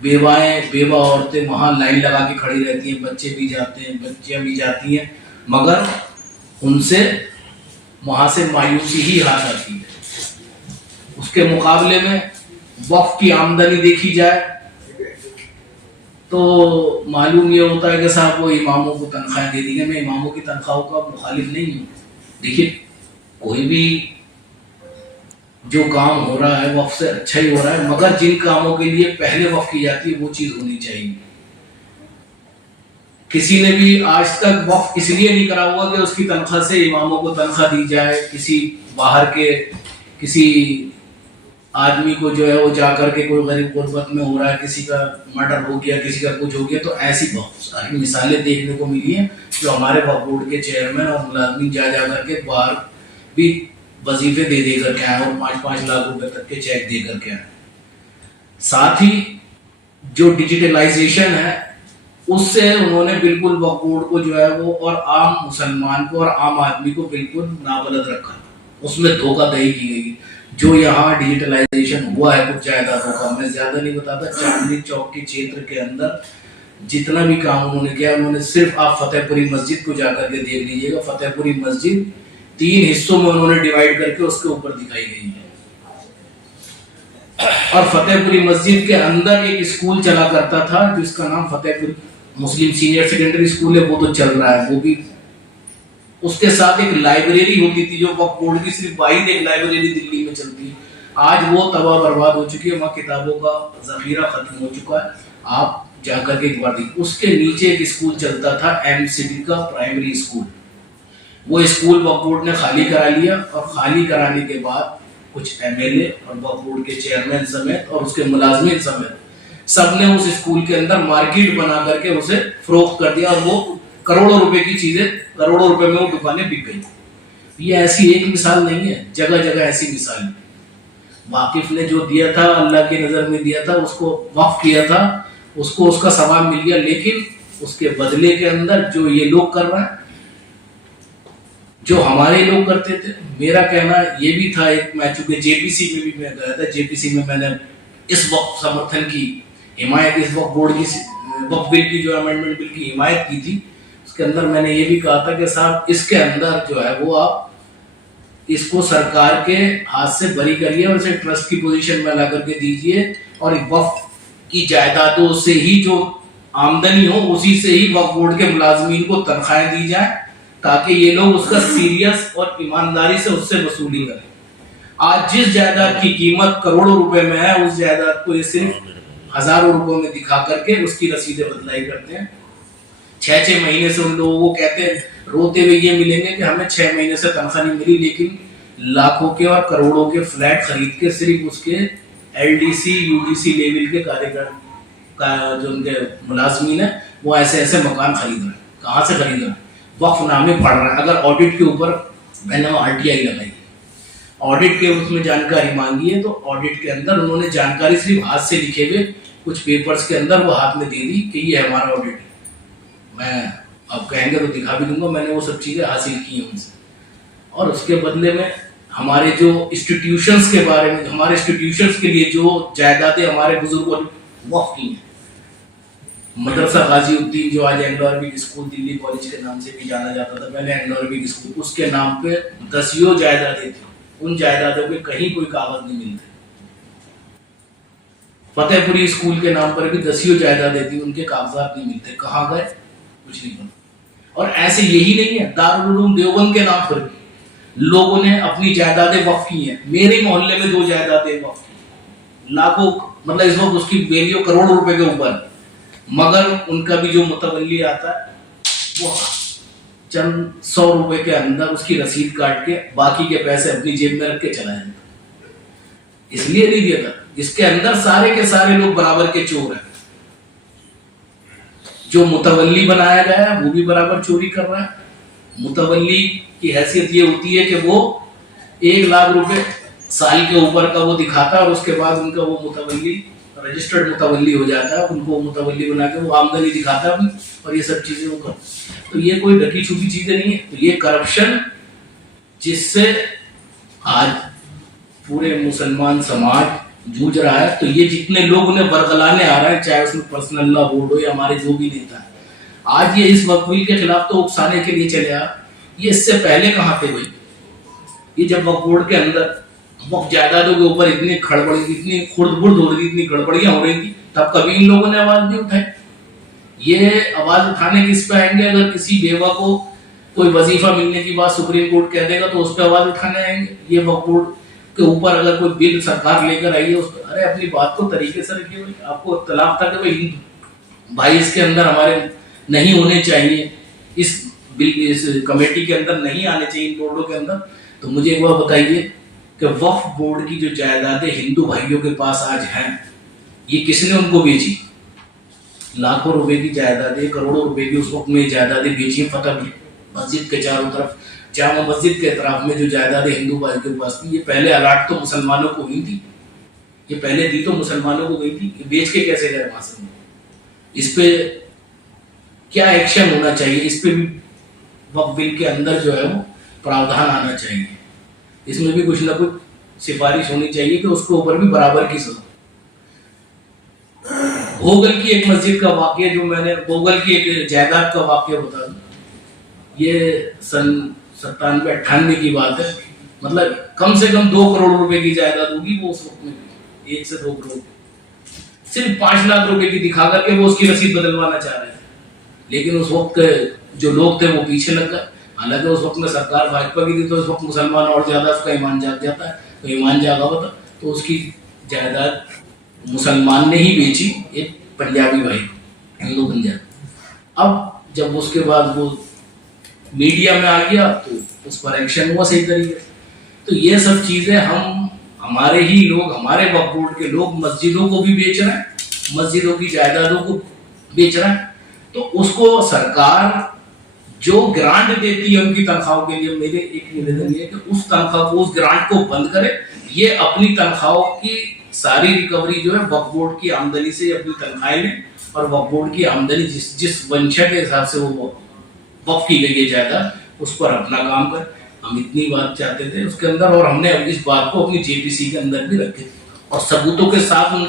बेवा औरतें वहां लाइन लगा के खड़ी रहती हैं, बच्चे भी जाते हैं, बच्चियां भी जाती हैं, मगर उनसे वहां से मायूसी ही हाथ आती है। उसके मुकाबले में वक्फ की आमदनी देखी जाए तो मालूम ये होता है कि साहब वो इमामों को तनख्वाह दे दी गई। मैं इमामों की तनख्वाहों का मुखालिफ नहीं हूँ। देखिए, कोई भी जो काम हो रहा है वक्फ से अच्छा ही हो रहा है, मगर जिन कामों के लिए पहले वक्फ की जाती है वो चीज होनी चाहिए। किसी ने भी आज तक वक्फ इसलिए नहीं करा हुआ कि उसकी तनख्वाह से इमामों को तनख्वाह दी जाए। किसी बाहर के किसी आदमी को जो है वो जाकर के कोई गरीब गुरबत में हो रहा है, किसी का मर्डर हो गया, किसी का कुछ हो गया, तो ऐसी बहुत सारी मिसालें देखने को मिली हैं जो हमारे वक्फ बोर्ड के चेयरमैन और मुलाजमीन जा करके बाहर भी वजीफे दे करके आए और 5-5 लाख रुपए तक के चेक दे करके आए। साथ ही जो डिजिटलाइजेशन है उससे उन्होंने बिल्कुल वक्फ बोर्ड को जो है वो और आम मुसलमान को और आम आदमी को बिल्कुल नाबलद रखा, उसमें धोखाधड़ी की गई। जो यहाँ डिजिटलाइजेशन हुआ है कुछ जायदादों का, मैं ज्यादा नहीं बताता, चांदनी चौक के क्षेत्र के अंदर जितना भी काम उन्होंने किया, उन्होंने सिर्फ आप फतेहपुरी मस्जिद को जाकर के देख लीजिएगा। फतेहपुरी मस्जिद 3 हिस्सों में उन्होंने डिवाइड करके उसके ऊपर दिखाई गई है। और फतेहपुरी मस्जिद के अंदर एक स्कूल चला करता था जिसका नाम फतेहपुरी मुस्लिम सीनियर सेकेंडरी स्कूल है, वो तो चल रहा है, वो भी। उसके साथ एक लाइब्रेरी होती थी जो वक्फ बोर्ड की सिर्फ वाहिद एक लाइब्रेरी दिल्ली में चलती है। आज वो तबाह बर्बाद हो चुकी है, वहाँ किताबों का जखीरा खत्म हो चुका है। आप जाकर के एक बार देखिए, उसके नीचे एक स्कूल चलता था एमसीडी का प्राइमरी स्कूल, वो स्कूल वक्फ बोर्ड ने खाली करा लिया। और खाली कराने के बाद कुछ एमएलए और वक्फ बोर्ड के चेयरमैन समेत और उसके मुलाजमीन समेत सबने उस स्कूल के अंदर मार्केट बना करके उसे फरोख्त कर दिया और वो करोड़ों रुपए की चीजें, करोड़ों रुपए में वो दुकानें बिक गई। ये ऐसी एक मिसाल नहीं है, जगह जगह ऐसी मिसाल है। वाकिफ ने जो दिया था, अल्लाह की नजर में दिया था, उसको वक्फ किया था, उसको उसका सवाब मिल गया। लेकिन उसके बदले के अंदर जो ये लोग कर रहे हैं, जो हमारे लोग करते थे, मेरा कहना ये भी था, एक मैं चूंकि जेपीसी में भी मैं गया था, जेपीसी में मैंने इस वक्त समर्थन की हिमायत, इस वक्त बोर्ड की वक्फ बिल की जो अमेंडमेंट बिल की हिमायत की थी, उसके अंदर मैंने ये भी कहा था कि साहब इसके अंदर जो है वो आप इसको सरकार के हाथ से बरी करिए और इसे ट्रस्ट की पोजीशन में ला करके दीजिए और वक्फ की जायदादों से ही जो आमदनी हो उसी से ही वक्फ बोर्ड के मुलाजमीन को तनख्वाहें दी जाए, ताकि ये लोग उसका सीरियस और ईमानदारी से उससे वसूली करें। आज जिस जायदाद की कीमत करोड़ों रुपए में है, उस जायदाद को ये सिर्फ हजारों रुपयों में दिखा करके उसकी रसीदें बदलाई करते हैं। 6-6 महीने से उन लोगों को कहते हैं, रोते हुए ये मिलेंगे कि हमें 6 महीने से तनख्वाह नहीं मिली, लेकिन लाखों के और करोड़ों के फ्लैट खरीद के सिर्फ उसके एलडीसी यूडीसी लेवल के कार्यक्रम का जो उनके मुलाजमीन है वो ऐसे ऐसे मकान खरीद रहे हैं। कहाँ से खरीद रहे हैं? वक्फ नामे पढ़ रहे हैं। अगर ऑडिट के ऊपर मैंने आरटीआई लगाई, ऑडिट के उसमें जानकारी मांगी है, तो ऑडिट के अंदर उन्होंने जानकारी सिर्फ हाथ से लिखे हुए कुछ पेपर्स के अंदर वो हाथ में दे दी कि ये हमारा ऑडिट है। मैं अब कहेंगे तो दिखा भी दूंगा, मैंने वो सब चीजें हासिल की हैं उनसे। और उसके बदले में हमारे जो इंस्टीट्यूशंस के बारे में, हमारे इंस्टीट्यूशंस के लिए जो जायदादें हमारे बुजुर्गों ने वक्फ की हैं, मदरसा गाजीउद्दीन जो आज Anglo Arabic school Delhi college के नाम से भी जाना जाता था, पहले एंग्लो अरबिक स्कूल, उसके नाम पे 10 जायदादें थी। उन जायदादों के कहीं कोई कागज नहीं मिलते। फतेहपुरी स्कूल के नाम पर भी 10 जायदादें थी, उनके कागजात नहीं मिलते, कहाँ गए कुछ नहीं पता। और ऐसे यही नहीं है, दारुल उलूम देवबंद के नाम पर भी लोगों ने अपनी जायदादें वक्फ की हैं। मेरे मोहल्ले में 2 जायदादें वक्फ की, लाखों, मतलब इस वक्त उसकी वैल्यू करोड़ों रुपए के ऊपर, मगर उनका भी जो मुतवल्ली आता है वो चंद 100 रुपए के अंदर उसकी रसीद काट के बाकी के पैसे अपनी जेब में रख के चला जाता। इसलिए नहीं दिया था, इसके अंदर सारे के सारे लोग बराबर के चोर हैं। जो मुतवल्ली बनाया गया है वो भी बराबर चोरी कर रहा है। मुतवल्ली की हैसियत ये होती है कि वो 1 लाख रुपए साल के ऊपर का वो दिखाता है और उसके बाद उनका वो मुतवल्ली रजिस्टर्ड मुतवल्ली हो जाता है, उनको मुतवल्ली बना के वो आमदनी दिखाता है और ये सब चीजें वो कर। तो ये कोई ढकी छुपी चीजें नहीं है। तो ये करप्शन जिससे आज पूरे मुसलमान समाज जूझ रहा है, तो ये जितने लोग उन्हें बरगलाने आ रहे हैं, चाहे उसमें पर्सनल लॉ बोर्ड हो या हमारे जो भी नेता है, आज ये इस वक्फ बिल के खिलाफ तो उकसाने के लिए चले आ, ये इससे पहले कहाँ थे भाई? ये जब वक्फ बोर्ड के अंदर वक्फ जायदादों के ऊपर इतनी खड़बड़ी, इतनी खुर्द-बुर्द हो रही थी, इतनी गड़बड़ियां हो रही थी, तब कभी इन लोगों ने आवाज नहीं उठाई। ये आवाज उठाने किस पे आएंगे? अगर किसी बेवा को कोई वजीफा मिलने की बात सुप्रीम कोर्ट कह देगा तो उस पर आवाज उठाने आएंगे। ये वक्फ बोर्ड के ऊपर अगर कोई बिल सरकार लेकर आई है उस पर, अरे अपनी बात को तरीके से रखिए भाई। आपको इख्तलाफ था कि भाई हिंदू भाई इसके अंदर हमारे नहीं होने चाहिए, इस बिल इस कमेटी के अंदर नहीं आने चाहिए, इन बोर्डों के अंदर, तो मुझे एक बार बताइए कि वक्फ बोर्ड की जो जायदादें हिंदू भाइयों के पास आज हैं, ये किसने उनको बेची? लाखों रुपए की जायदादें, करोड़ों रुपए की उस वक्त में जायदादें बेची फतेह मस्जिद के चारों तरफ, जामा मस्जिद के अतराफ में जो जायदादें हिंदू भाइयों के पास थी, ये पहले अलाट तो मुसलमानों को हुई थी, ये पहले दी तो मुसलमानों को गई थी, ये बेच के कैसे गए वहां से? इस पे क्या एक्शन होना चाहिए? इस पे भी वक्फ बिल के अंदर जो है वो प्रावधान आना चाहिए। इसमें भी कुछ ना कुछ सिफारिश होनी चाहिए कि उसके ऊपर भी बराबर की सजा। भोगल की एक मस्जिद का वाकया, जो मैंने भोगल की एक जायदाद का वाकया बता दूं, ये सन 97-98 की बात है। मतलब कम से कम 2 करोड़ रुपए की जायदाद होगी वो उस वक्त में, 1 से 2 करोड़, सिर्फ 5 लाख रुपए की दिखा करके वो उसकी रसीद बदलवाना चाह रहे थे। लेकिन उस वक्त जो लोग थे वो पीछे लग गए। हालांकि उस वक्त में सरकार भाजपा की थी, तो उस वक्त मुसलमान और ज्यादा उसका ईमान जाग जाता है, तो ईमान जागा होता तो उसकी जायदाद मुसलमान ने ही बेची एक पंजाबी भाई, हिंदू पंजाबी। अब जब उसके बाद वो मीडिया में आ गया तो उस पर एक्शन हुआ सही तरीके से। तो ये सब चीजें हमारे ही लोग, हमारे वक्फ बोर्ड के लोग मस्जिदों को भी बेच रहे हैं, मस्जिदों की जायदादों को बेच रहे हैं। तो उसको सरकार जो ग्रांट देती है उनकी तनख्वाहों के लिए, मेरे एक निवेदन है कि उस तनख्वाह को, उस ग्रांट को बंद करे। ये अपनी तनख्वाहों की सारी रिकवरी जो है वक्फ बोर्ड की आमदनी से अपनी तनख्वाहें लें, और वक्फ बोर्ड की आमदनी जिस वंशा के हिसाब से वो वक्फ की गई है जायदाद, उस पर अपना काम कर। हम इतनी बात चाहते थे उसके अंदर, और हमने इस बात को अपनी जेपीसी के अंदर भी रखे और सबूतों के साथ उन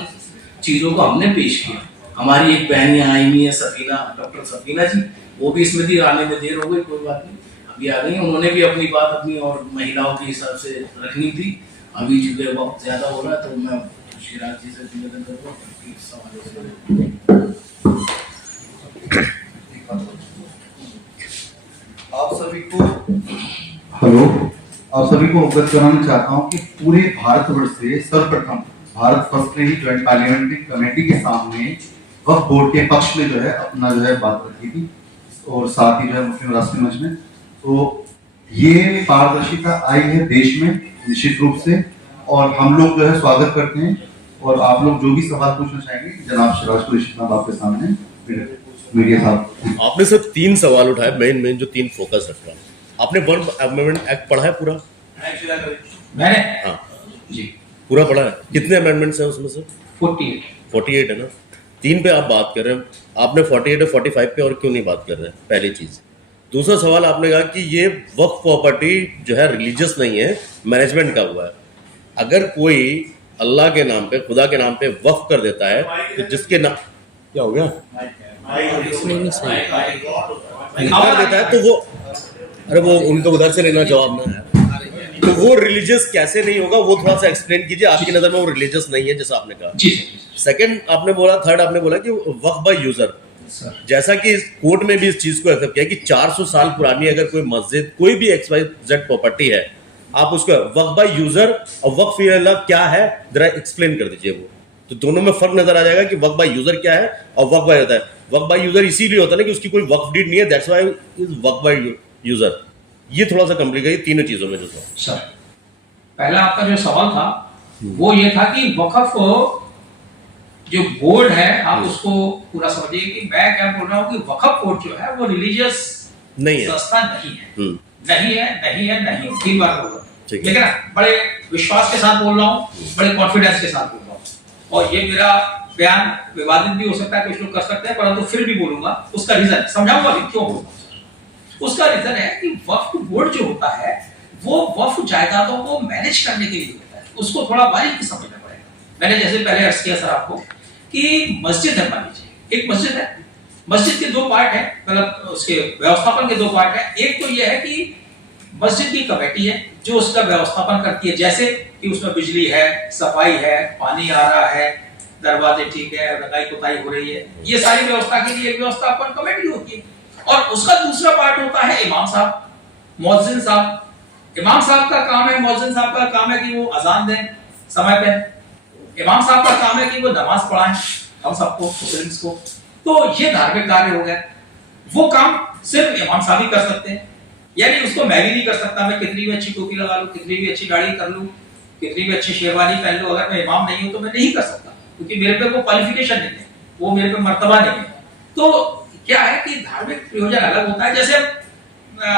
चीजों को हमने पेश किया। हमारी एक बहन यहाँ आई हुई है, सफीना, डॉक्टर सफीना जी, वो भी इसमें थी, आने में देर हो गई, कोई बात नहीं, अभी आ गई। उन्होंने भी अपनी बात अपनी और महिलाओं के हिसाब से रखनी थी। अभी चूंकि वक्त ज्यादा हो रहा है तो मैं शिराज जी से निवेदन करूँगा। आप सभी को अवगत कराना चाहता हूँ कि पूरे भारतवर्ष से सर्वप्रथम भारत फर्स्ट ने ही ज्वाइंट पार्लियामेंट्री कमेटी के सामने वक्फ बोर्ड के पक्ष में जो है अपना जो है बात रखी थी, और साथ ही जो है मुस्लिम राष्ट्रीय मंच में। तो ये पारदर्शिता आई है देश में निश्चित रूप से, और हम लोग जो है स्वागत करते हैं। और आप लोग जो भी सवाल पूछना चाहेंगे जनाब सिराज कुरैशी साहब आपके सामने मीडिया साहब। आपने सिर्फ 3 सवाल उठाए, मेन जो 3 फोकस रखा। आपने वर्ब अमेंडमेंट एक्ट पढ़ा है पूरा? मैंने हाँ जी पूरा पढ़ा है। कितने अमेंडमेंट्स हैं उसमें से? 48 48 है ना। 3 पे आप बात कर रहे हैं, आपने 48 और 45 पे और क्यों नहीं बात कर रहे हैं, पहली चीज। दूसरा सवाल आपने कहा कि ये वक्फ प्रॉपर्टी जो है रिलीजियस नहीं है, मैनेजमेंट का हुआ है। अगर कोई अल्लाह के नाम पे, खुदा के नाम पे वक्फ कर देता है तो जिसके नाम क्या हो गया कर देता है तो वो, अरे वो उनको उधर से लेना जवाब ना है, तो वो रिलीजियस कैसे नहीं होगा, वो थोड़ा सा एक्सप्लेन कीजिए। आपकी नजर में वो रिलीजियस नहीं है जैसा आपने कहा। सेकंड आपने बोला, थर्ड आपने बोला कि वक्फ बाय यूजर, जैसा कि कोर्ट में भी इस चीज को एक्सेप्ट किया कि 400 साल पुरानी अगर कोई मस्जिद, कोई भी XYZ प्रॉपर्टी है, आप उसको वक्फ बाय यूजर और वक्फ अल्लाह क्या है जरा एक्सप्लेन कर दीजिए। वो तो दोनों में फर्क नजर आ जाएगा कि वक्फ बाय यूजर क्या है और वक्फ बाय होता है। वक्फ बाय यूजर इसीलिए होता है ना कि उसकी कोई वक्फ डीड नहीं है, that's why is Waqf by user. ये थोड़ा सा कॉम्प्लिकेटेड तीनों चीजों में जो सर, पहला आपका जो सवाल था वो ये था कि वक्फ जो बोर्ड है, आप उसको पूरा समझिए कि मैं क्या बोल रहा हूँ कि वक्फ बोर्ड जो है वो रिलीजियस नहीं है, संस्था नहीं है, नहीं है 3 बार बोल रहा हूँ, ठीक है ना, बड़े विश्वास के साथ बोल रहा हूँ, बड़े कॉन्फिडेंस के साथ बोल रहा हूँ। और ये मेरा बयान विवादित भी हो सकता है, कुछ लोग कर सकते हैं, परंतु फिर भी बोलूंगा। उसका रीजन समझाऊंगा भी क्यों बोलूंगा। उसका रीजन है कि वक्फ बोर्ड जो होता है वो वक्फ जायदादों को मैनेज करने के लिए होता है, उसको थोड़ा बारीकी समझना पड़ेगा। मैंने जैसे पहले अर्ज किया सर आपको कि मस्जिद है, मान लीजिए एक मस्जिद है, मस्जिद के 2 पार्ट है, मतलब उसके व्यवस्थापन के 2 पार्ट है। एक तो यह है कि मस्जिद की कमेटी है जो उसका व्यवस्थापन करती है, जैसे कि उसमें बिजली है, सफाई है, पानी आ रहा है, दरवाजे ठीक है, रंगाई पुताई हो रही है, ये सारी व्यवस्था के लिए व्यवस्थापन कमेटी होती है। और उसका दूसरा पार्ट होता है इमाम साहब, मुअज्जिन साहब। इमाम साहब का काम है, मुअज्जिन साहब का काम है कि वो अजान दें समय पे, इमाम साहब का काम है कि वो नमाज पढ़ाएं हम सबको, मुस्लिम्स को। तो ये धार्मिक कार्य हो गया, वो काम सिर्फ इमाम साहब ही कर सकते हैं, यानी उसको मैं भी नहीं कर सकता। मैं कितनी भी अच्छी टोपी लगा लूं, कितनी भी अच्छी गाड़ी कर लूं, कितनी भी अच्छी शेरवानी पहन लूं, अगर मैं इमाम नहीं हूं तो मैं नहीं कर सकता, क्योंकि मेरे पे वो क्वालिफिकेशन नहीं है, वो मेरे पे मर्तबा नहीं है। तो क्या है कि धार्मिक प्रयोजन अलग होता है। जैसे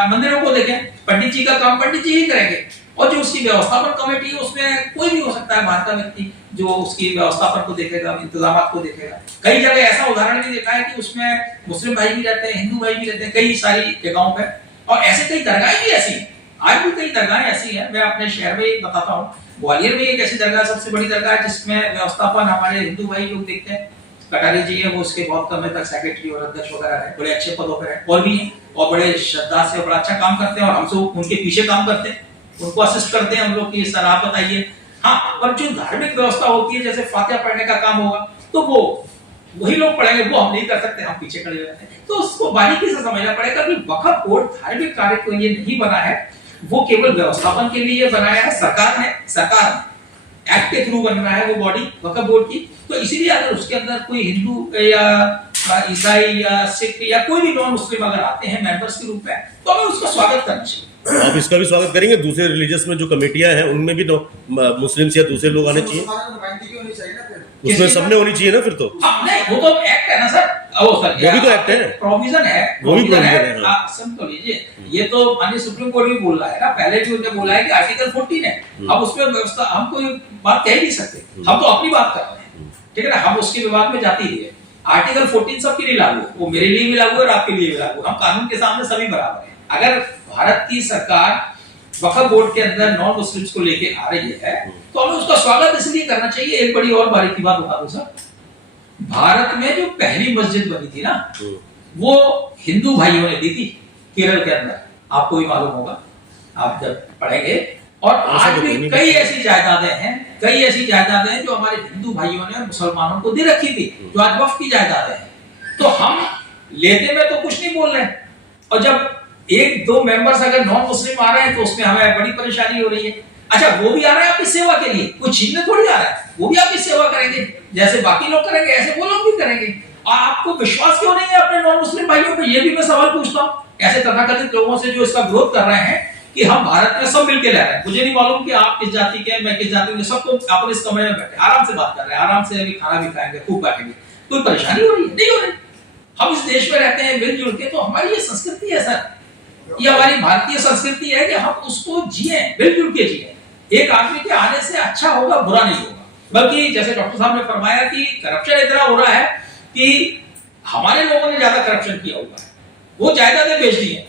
मंदिरों को देखें, पंडित जी का काम पंडित जी ही करेंगे, और जो उसकी व्यवस्थापन कमेटी है उसमें कोई भी हो सकता है बाहर का व्यक्ति जो उसकी व्यवस्थापन को देखेगा, इंतजाम को देखेगा। कई जगह ऐसा उदाहरण भी देखा है कि उसमें मुस्लिम भाई भी रहते हैं, हिंदू भाई भी रहते हैं, कई सारी जगहों पे। और ऐसे कई दरगाहें भी ऐसी हैं, आज भी कई दरगाहें ऐसी हैं। मैं अपने शहर में बताता हूँ, ग्वालियर में एक ऐसी दरगाह, सबसे बड़ी दरगाह है, जिसमें व्यवस्थापन हमारे हिंदू भाई लोग देखते हैं। कटारी जी है, वो उसके बहुत समय तक सेक्रेटरी और अध्यक्ष वगैरह है, बड़े अच्छे पदों पर है, और भी हैं, और बड़े श्रद्धा से बड़ा अच्छा काम करते हैं, और हमसे उनके पीछे काम करते हैं, उनको असिस्ट करते हैं हम लोग की सर आप बताइए। हाँ, पर जो धार्मिक व्यवस्था होती है, जैसे फातिहा पढ़ने का काम होगा तो वो वही लोग पढ़ेंगे, वो हम नहीं कर सकते, हम पीछे खड़े रहते हैं। तो उसको बारीकी से समझना पड़ेगा कि वक्फ बोर्ड धार्मिक कार्य को ये नहीं बना है, वो केवल व्यवस्थापन के लिए बनाया है। सरकार एक्ट के थ्रू बन रहा है वो बॉडी वक्फ बोर्ड की। तो इसीलिए अगर उसके अंदर कोई हिंदू या ईसाई या सिख या कोई भी नॉन मुस्लिम अगर आते हैं मेंबर्स के रूप में, तो हमें उसका स्वागत करना चाहिए। आप इसका भी स्वागत करेंगे। दूसरे रिलीजियस में जो कमेटियां हैं उनमें भी मुस्लिम्स या दूसरे लोग आने चाहिए, उसमें सबने होनी चाहिए ना फिर तो। नहीं, वो तो एक्ट है ना सर, वो भी तो एक्ट है, प्रोविजन है, वो भी प्रोविजन है। समझ लीजिए, ये तो माननीय सुप्रीम कोर्ट भी बोल रहा है ना, पहले भी उन्होंने बोला है कि आर्टिकल 14 है, अब उसमें व्यवस्था हम कोई बात कह नहीं सकते, हम तो अपनी बात कर रहे हैं, ठीक है ना, हम उसके विवाद में जाते ही है। आर्टिकल 14 सबके लिए लागू है, वो मेरे लिए भी लागू है और आपके लिए भी लागू है, हम कानून के सामने सभी बराबर हैं। अगर भारत की सरकार वक्फ बोर्ड के अंदर नॉन मुस्लिम्स को लेके आ रही है तो हमें उसका स्वागत इसलिए करना चाहिए। एक बड़ी और बारीकी बात बता दूं सर, भारत में जो पहली मस्जिद बनी थी ना, वो हिंदू भाइयों ने दी थी केरल के अंदर, आपको भी मालूम होगा, आप जब पढ़ेंगे। और आज भी कई ऐसी जायदादें हैं जो हमारे हिंदू भाइयों ने मुसलमानों को दे रखी थी, जो आज वक्फ की जायदादें हैं। तो हम लेते में तो कुछ नहीं बोल रहे, और जब 1-2 मेंबर्स अगर नॉन मुस्लिम आ रहे हैं तो उसमें हमें बड़ी परेशानी हो रही है। अच्छा, वो भी आ रहे हैं आपकी सेवा के लिए, कुछ छीनने थोड़ी आ रहा है, वो भी आपकी सेवा करेंगे, जैसे बाकी लोग करेंगे ऐसे वो लोग भी करेंगे। और आपको विश्वास क्यों नहीं है अपने नॉन मुस्लिम भाइयों पे, ये भी मैं सवाल पूछता हूँ ऐसे तथाकथित लोगों से जो इसका विरोध कर रहे हैं कि हम भारत में सब मिलकर रह रहे हैं। मुझे नहीं मालूम कि आप किस जाति के हैं, मैं किस जाति के, सबको अपन इस कमरे में बैठे आराम से बात कर रहे हैं, आराम से अभी खाना भी खाएंगे, खूब बैठेंगे, कोई परेशानी हो रही है? नहीं हो रही। हम इस देश में रहते हैं मिलजुल के, तो हमारी ये संस्कृति है सर, ये हमारी भारतीय संस्कृति है कि हम उसको जिए, मिलजुल के जिए। एक आदमी के आने से अच्छा होगा, बुरा नहीं होगा। बल्कि जैसे डॉक्टर साहब ने फरमाया कि करप्शन इतना हो रहा है कि हमारे लोगों ने ज्यादा करप्शन किया हुआ है, वो जायदादें बेच दी है,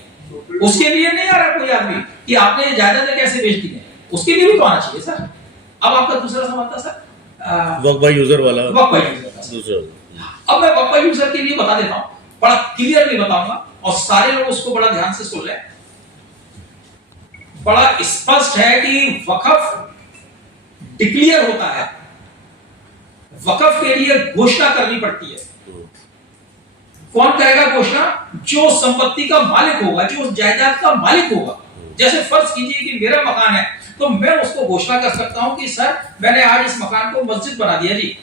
उसके लिए नहीं आ रहा कोई आदमी कि आपने ये जायदादें कैसे बेच दी है, उसके लिए भी तो आना चाहिए सर। अब आपका दूसरा सवाल था सर वक्त बाय यूजर वाला, वक्त बाय यूजर का। दूसरा अब मैं वक्त बाय यूजर के लिए बता देता हूं, बड़ा क्लियरली बताऊंगा और सारे लोग उसको बड़ा ध्यान से सुन लें। बड़ा स्पष्ट है कि वक्फ डिक्लेयर होता है, वक्फ के लिए घोषणा करनी पड़ती है। कौन करेगा घोषणा? जो संपत्ति का मालिक होगा, जो जायदाद का मालिक होगा। जैसे फर्ज कीजिए कि मेरा मकान है, तो मैं उसको घोषणा कर सकता हूं कि सर मैंने आज इस मकान को मस्जिद बना दिया जी,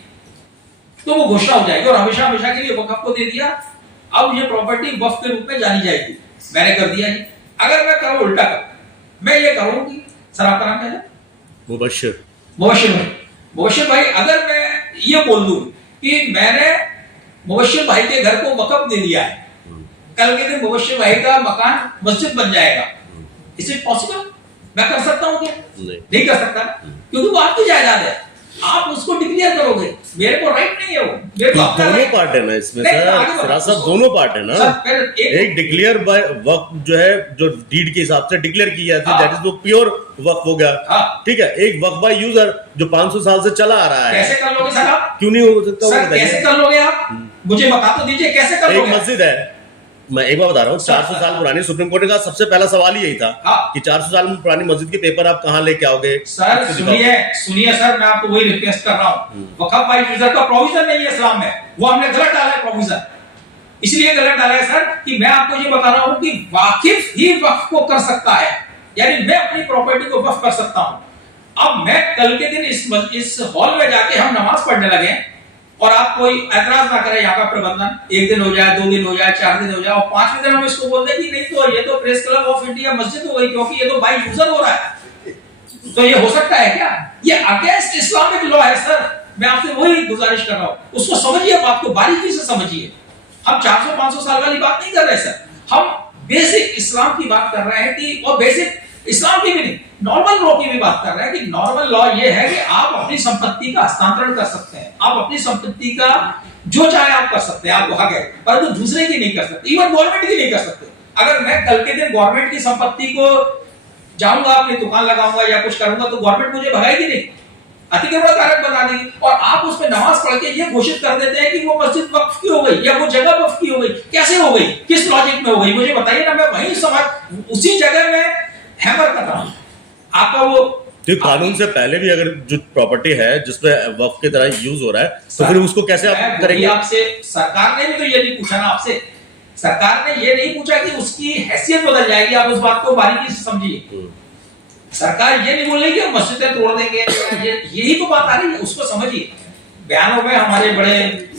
तो वो घोषणा हो जाएगी और हमेशा हमेशा के लिए वक्फ को दे दिया। अब ये प्रॉपर्टी वक्फ के रूप में जानी जाएगी, मैंने कर दिया जी। अगर मैं करूं उल्टा कर, मैं ये करूं कि सर आपका नाम क्या है? मुबश्शिर भाई, मुबश्शिर भाई, अगर मैं ये बोल दूं कि मैंने मुबश्शिर भाई के घर को वक्फ दे दिया है, कल के दिन मुबश्शिर भाई का मकान मस्जिद बन जाएगा, इज इट पॉसिबल? मैं कर सकता हूं क्या? नहीं कर सकता, क्योंकि वो आपकी जायदाद है, आप उसको डिक्लेयर करोगे, मेरे को राइट नहीं है वो, मेरे को दोनों पार्ट है ना इसमें सर, सिरा साहब दोनों पार्ट है ना। एक डिक्लेयर बाय वक्त जो है, जो डीड के हिसाब से डिक्लेयर किया था, दैट इज वो प्योर वक्त हो गया, ठीक है। एक वक्त बाय यूजर जो 500 साल से चला आ रहा है, कैसे कर लोगे सर आप? क्यों नहीं हो सकता? सर कैसे कर लोगे आप? मुझे बता तो दीजिए कैसे कर लोगे? एक मस्जिद है, मैं एक बार बता रहा हूँ, 400 साल पुरानी, सुप्रीम कोर्ट का सबसे पहला सवाल ही यही था कि 400 साल पुरानी मस्जिद के पेपर आप कहाँ लेके आओगे? सर सुनिए सर, मैं आपको वही रिक्वेस्ट कर रहा हूँ, वक्फ बाय यूजर का प्रोविजन नहीं है इस्लाम में, वो हमने गलत डाला है प्रोविजन, इसलिए गलत डाला है सर कि मैं आपको ये बता रहा हूँ कि वाकिफ ही वक्फ को कर सकता है, यानी मैं अपनी प्रॉपर्टी को वक्फ कर सकता हूँ। अब मैं कल के दिन इस हॉल में जाके हम नमाज पढ़ने लगे और आप कोई ऐतराज ना करें, यहाँ का प्रबंधन, 1 दिन हो जाए, 2 दिन हो जाए, 4 दिन हो जाए और 5वें दिन हम इसको बोल दें कि नहीं तो ये तो प्रेस क्लब ऑफ इंडिया मस्जिद हो गई, क्योंकि ये तो बाय यूजर हो रहा है, तो ये हो सकता है क्या? ये अगेंस्ट इस्लामिक लॉ है सर। मैं आपसे वही गुजारिश कर रहा हूँ, उसको समझिए, बात को बारीकी से समझिए। हम 400-500 साल वाली बात नहीं कर रहे सर, हम बेसिक इस्लाम की बात कर रहे हैं कि, और बेसिक इस्लाम की भी नहीं, नॉर्मल लॉ की भी बात कर रहे हैं कि नॉर्मल लॉ ये है कि आप अपनी संपत्ति का हस्तांतरण कर सकते हैं, आप अपनी संपत्ति का जो चाहे आप कर सकते हैं, आपको हक है, परंतु दूसरे की नहीं कर सकते, इवन गवर्नमेंट की नहीं कर सकते। अगर मैं कल के दिन गवर्नमेंट की संपत्ति को जाऊंगा, अपनी दुकान लगाऊंगा या कुछ करूंगा, तो गवर्नमेंट मुझे भगाएगी नहीं, अतिक्रमण कारक बना देगी, और आप उसमें नमाज पढ़ के ये घोषित कर देते हैं कि वो मस्जिद वक्फ की हो गई या वो जगह वक्फ की हो गई। कैसे हो गई, किस लॉजिक में हो गई, मुझे बताइए ना, मैं वही समझ उसी जगह में हैमर कर रहा हूं आपका वो। तो कानून से पहले भी अगर जो प्रॉपर्टी है जिसपे वक्फ की तरह यूज हो रहा है, तो फिर उसको कैसे आप करेंगे? आपसे सरकार ने भी तो ये नहीं पूछा ना, आपसे सरकार ने ये नहीं पूछा कि उसकी हैसियत बदल जाएगी, आप उस बात को बारीकी से समझिए। सरकार ये नहीं बोल रही कि हम मस्जिदें तोड़ देंगे, यही तो बात आ रही है, उसको समझिए। बयानों में हमारे बड़े,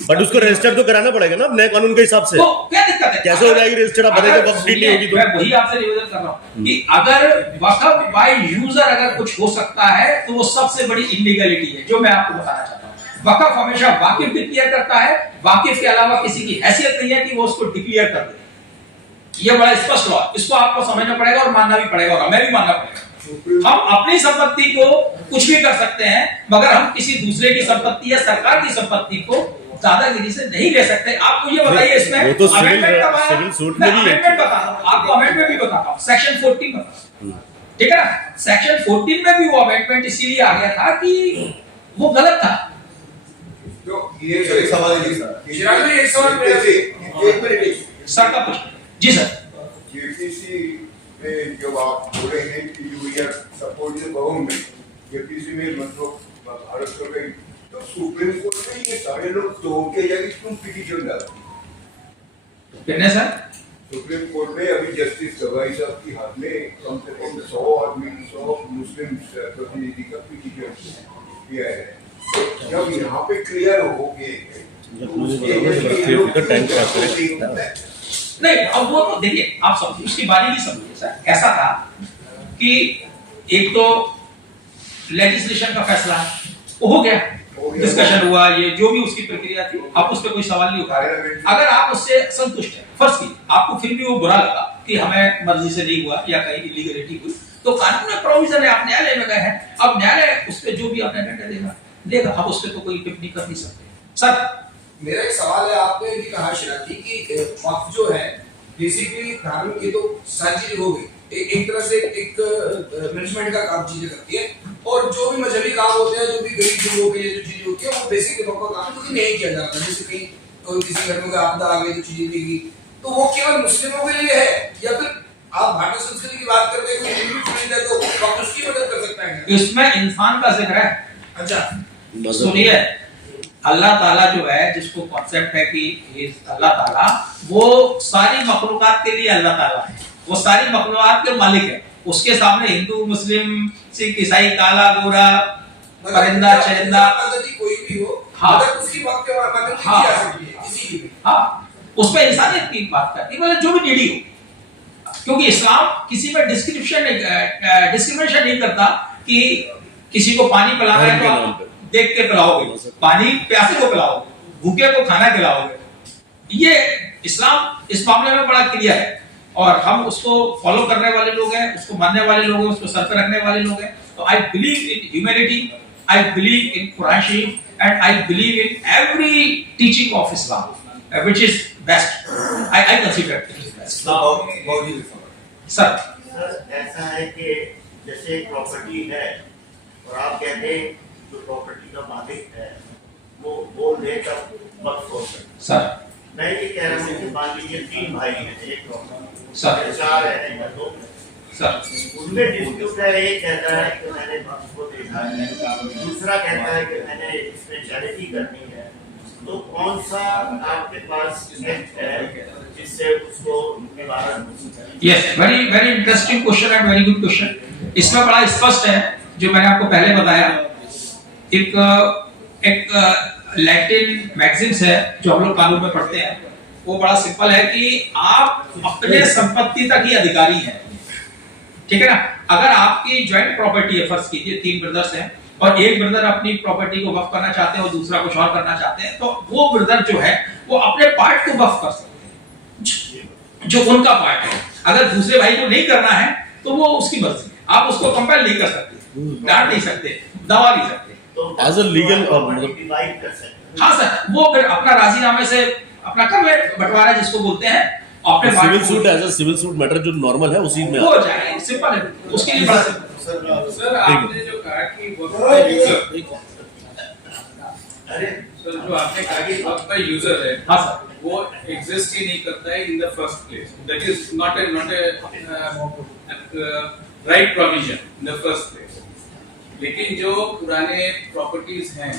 बट उसको रजिस्टर तो कराना पड़ेगा ना नए कानून के हिसाब से, तो क्या दिक्कत है? कैसे हो जाएगी रजिस्टर? आप बताइए, वक्फ डीड नहीं होगी तो। मैं वही आपसे निवेदन कर रहा हूं कि अगर वक्फ बाय यूजर अगर कुछ हो सकता है तो वो सबसे बड़ी इलीगलिटी है, जो मैं आपको बताना चाहता हूं। वक्फ हमेशा वाकिफ डिक्लेयर करता है, वाकिफ के अलावा किसी की हैसियत नहीं है कि वो उसको डिक्लेयर कर दे। ये बड़ा स्पष्ट हुआ, इसको आपको समझना पड़ेगा और मानना भी पड़ेगा, और हमें भी मानना पड़ेगा। हम अपनी संपत्ति को कुछ भी कर सकते हैं, मगर हम किसी दूसरे की संपत्ति या सरकार की संपत्ति को दादागिरी से नहीं ले सकते। आपको ये बताइए, इसमें वो तो सिविल सूट में भी है, आपको अमेंडमेंट भी बताता हूं, सेक्शन 14 में, ठीक है ना, सेक्शन 14 में भी वो अमेंडमेंट इसीलिए आ गया था कि वो गलत था। तो ये एक सवाल है जी सर, एक सवाल सर का पूछ। जी सर, जेपीसी में जब आप बोल रहे हैं कि you are support the government, JPC में मतलब भारत कर गई, तो सुप्रीम कोर्ट में ये सारे लोग तोड़ के जाके क्यों पिटीशन डालते? कितने सर? सुप्रीम कोर्ट में अभी जस्टिस सवाई साहब की हाथ में कम से कम 100 आदमी, 100 मुस्लिम प्रतिनिधि का पिटीशन किया है। जब यहाँ पे क्लियर हो गए नहीं, अब वो तो देखिए, आप समझिए, उसकी बारीकी समझिए सर। ऐसा था कि एक तो लेजिस्लेशन का फैसला हो गया, डिस्कशन हुआ, ये जो भी उसकी प्रक्रिया थी, आप उस पर कोई सवाल नहीं उठा रहे। अगर आप उससे संतुष्ट हैं, फर्स्ट की आपको फिर भी वो बुरा लगा कि हमें मर्जी से नहीं हुआ या कहीं इलीगलिटी हुई, तो कानून में प्रोविजन है, आप न्यायालय में गए हैं, अब न्यायालय उस पर जो भी आपने निर्णय देगा, हम उस पर तो कोई टिप्पणी कर नहीं सकते। सर मेरा एक सवाल है, आपने भी कहा शिराजी कि वक्फ जो है बेसिकली धार्मिक, ये तो सारी चीजें हो गई, एक तरह से एक मैनेजमेंट का काम चीजें करती है, और जो भी मजहबी काम होते हैं, जो भी गरीब लोगों के लिए जो चीजें होती है, वो बेसिक वक्फ का काम है, जो कि नहीं किया जाता। जैसे कहीं कोई किसी घर में कोई आपदा आ गई तो चीजें दी गई, तो वो केवल मुस्लिमों के लिए है, या फिर आप भारतीय संस्कृति की बात करते हैं, कोई हिंदू फ्रेंड है तो वक्फ उसकी मदद कर सकता है? इसमें इंसान का जिक्र है। अच्छा सुनिए, अल्लाह ताला जो है, जिसको कॉन्सेप्ट है कि अल्लाह ताला वो सारी मखलूकात के लिए अल्लाह ताला है, वो सारी मखलूकात के मालिक है। उसके सामने हिंदू, मुस्लिम, सिख, ईसाई, काला, गोरा, परिंदा, चरिंदा, कोई भी हो, हाँ, उसकी बात के बारे में हाँ, जा सकती है किसी की भी। हाँ, उसमें इंसानियत की बात करती है, मतलब जो भी नीडी हो, क्योंकि इस्लाम किसी में डिस्क्रिमिनेशन नहीं करता कि किसी को पानी पिलाना है तो आप देख के पिलाओगे, पानी प्यासे को पिलाओगे, भूखे को खाना खिलाओगे। ये इस्लाम इस मामले में बड़ा क्लियर है, और हम उसको फॉलो करने वाले लोग हैं, उसको मानने वाले लोग हैं, उसको सर पे रखने वाले लोग हैं। तो I believe in humanity, I believe in Quran Sharif, and I believe in every teaching of Islam, which is best. I consider it is best. Sir ऐसा है कि जैसे प्रॉपर्टी है और आप कहते हैं जो प्रॉपर्टी का मालिक है वो बोल दे तब वक्त हो सकता। सर मैं ये कह रहा हूँ कि मान लीजिए 3 भाई हैं, एक सर 4 है या 2, सर उनमें डिस्प्यूट है। एक कहता है कि मैंने वक्त को देखा है, दूसरा कहता है कि मैंने इसमें चैरिटी करनी है, तो कौन सा आपके पास एक्ट है जिससे उसको निवारण हो सके? Yes, very very interesting question and very good question. इसमें बड़ा स्पष्ट है, जो मैंने आपको पहले बताया, एक लैटिन मैगजीन्स है जो हम लोग कानून में पढ़ते हैं, वो बड़ा सिंपल है कि आप अपने संपत्ति तक ही अधिकारी हैं, ठीक है ना। अगर आपकी ज्वाइंट प्रॉपर्टी है, फर्ज कीजिए 3 ब्रदर्स हैं और एक ब्रदर अपनी प्रॉपर्टी को वक्फ करना चाहते हैं और दूसरा कुछ और करना चाहते हैं, तो वो ब्रदर जो है वो अपने पार्ट को वक्फ कर सकते हैं, जो उनका पार्ट है। अगर दूसरे भाई को नहीं करना है तो वो उसकी मर्जी है, आप उसको कंपेल नहीं कर सकते, डांट नहीं सकते, दबा नहीं सकते। तो एज अ लीगल डिवाइड कर सकते हैं। हाँ सर, वो फिर अपना राजीनामे से अपना कर ले, बंटवारा जिसको बोलते हैं, अपने civil suit as a civil suit matter जो नॉर्मल है उसी में हो जाए, सिंपल है उसके लिए बड़ा सिंपल। सर आपने जो कहा कि वक्त का यूजर, अरे सर जो आपने कहा कि वक्त का यूजर है, हाँ सर, वो एग्जिस्ट ही नहीं करता है in the first place. That is not a right provision in the first place. लेकिन जो पुराने प्रॉपर्टीज हैं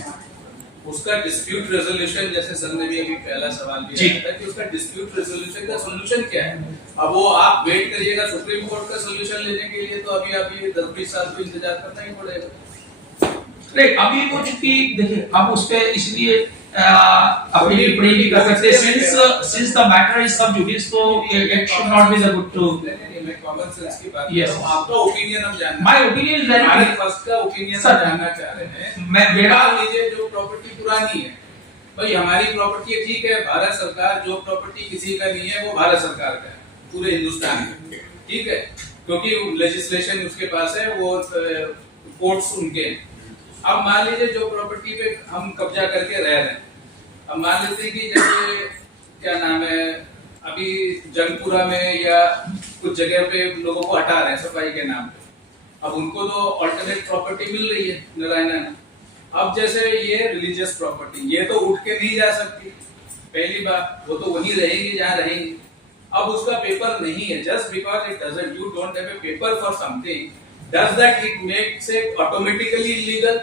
उसका डिस्प्यूट रेजोल्यूशन, जैसे सर ने भी अभी पहला सवाल भी किया था कि उसका डिस्प्यूट रेजोल्यूशन का सॉल्यूशन क्या है। अब वो आप वेट करिएगा सुप्रीम कोर्ट का सॉल्यूशन लेने के लिए, तो अभी आप ये 10-20 साल तो इंतजार करना ही पड़ेगा। नहीं, अभी वो चूंकि देखिए हम उस पे इसलिए अपनी टिप्पणी नहीं कर सकते, since the matter is sub judice, तो it should not be the good to. मैं कॉमन सेंस की बात Yes. कर रहा हूं, आपका ओपिनियन हम जानना, माय ओपिनियन इज हमारे वेरी, फर्स्ट का ओपिनियन Sir, जानना चाह रहे हैं। मैं मेरा मान लीजिए जो प्रॉपर्टी पुरानी है, भाई हमारी प्रॉपर्टी है, ठीक है, भारत सरकार, जो प्रॉपर्टी किसी का नहीं है वो भारत सरकार का है पूरे हिंदुस्तान में, ठीक है, क्योंकि लेजिस्लेशन उसके पास है, वो कोर्ट्स उनके हैं। अब मान लीजिए जो प्रॉपर्टी पे हम कब्जा करके रह रहे हैं, अब मान लेते हैं कि जैसे क्या नाम है, अभी जंगपुरा में या कुछ जगह पे लोगों को हटा रहे हैं सफाई के नाम पे, अब उनको तो अल्टरनेट प्रॉपर्टी मिल रही है नारायणा में। अब जैसे ये रिलीजियस प्रॉपर्टी, ये तो उठ के नहीं जा सकती, पहली बात, वो तो वहीं रहेंगी जहाँ रहेंगी। अब उसका पेपर नहीं है, just because it doesn't, you don't have a paper for something, does that it makes it automatically illegal?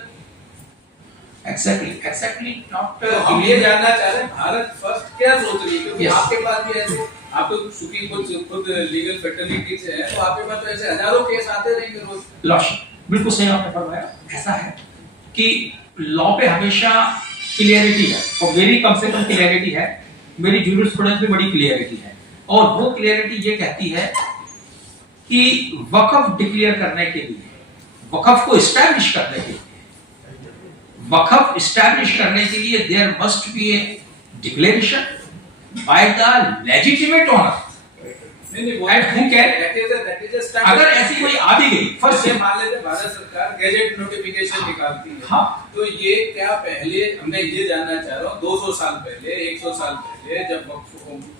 Exactly not. तो हम ये जानना चाह रहे हैं भारत फर्स्ट क्या सोच रही है, क्योंकि Yes. आपके पास भी ऐसे, आप तो सुप्रीम कोर्ट खुद लीगल फैटर्निटी से हैं, तो आपके पास तो ऐसे हजारों केस आते रहेंगे रोज। लॉर्डशिप बिल्कुल सही आपने फरमाया। ऐसा है कि लॉ पे हमेशा क्लियरिटी है, और मेरी कम से कम क्लियरिटी है, मेरी जूरिस्प्रूडेंस में बड़ी क्लियरिटी है, और वो क्लियरिटी ये कहती है कि वक्फ डिक्लेयर करने के लिए, वक्फ को एस्टैब्लिश करने के लिए, वक्फ एस्टैब्लिश करने के लिए there must be a declaration by the legitimate owner, नहीं वो And who can? that is a standard. अगर ऐसी कोई आ भी गई फर्स्ट जैसे मान लेते भारत सरकार गैजेट नोटिफिकेशन निकालती है, हाँ। तो ये क्या पहले मैं ये जानना चाह रहा हूँ 200 साल पहले 100 साल पहले जब वक्फ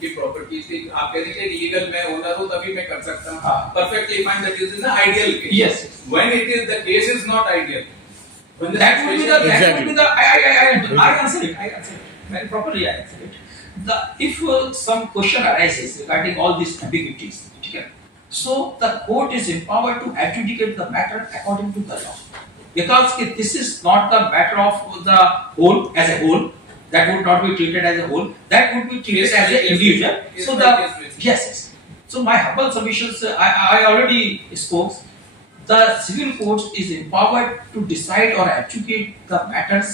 की प्रॉपर्टी थी, आप कह रही थे लीगल मैं ओनर हूँ तभी मैं कर सकता हूँ, हाँ। Perfectly fine, that is an ideal case. Yes. When it is the case is not ideal, when the That would be the, situation- that would be the, I answer it very properly. I answer it. If some question arises regarding all these ambiguities, okay, so the court is empowered to adjudicate the matter according to the law, because this is not the matter of the whole as a whole. That would not be treated as a whole. That would be treated Yes, as an yes, individual. yes, So yes, the yes. yes. So my humble submissions, I already spoke. The civil court is empowered to decide or adjudicate the matters,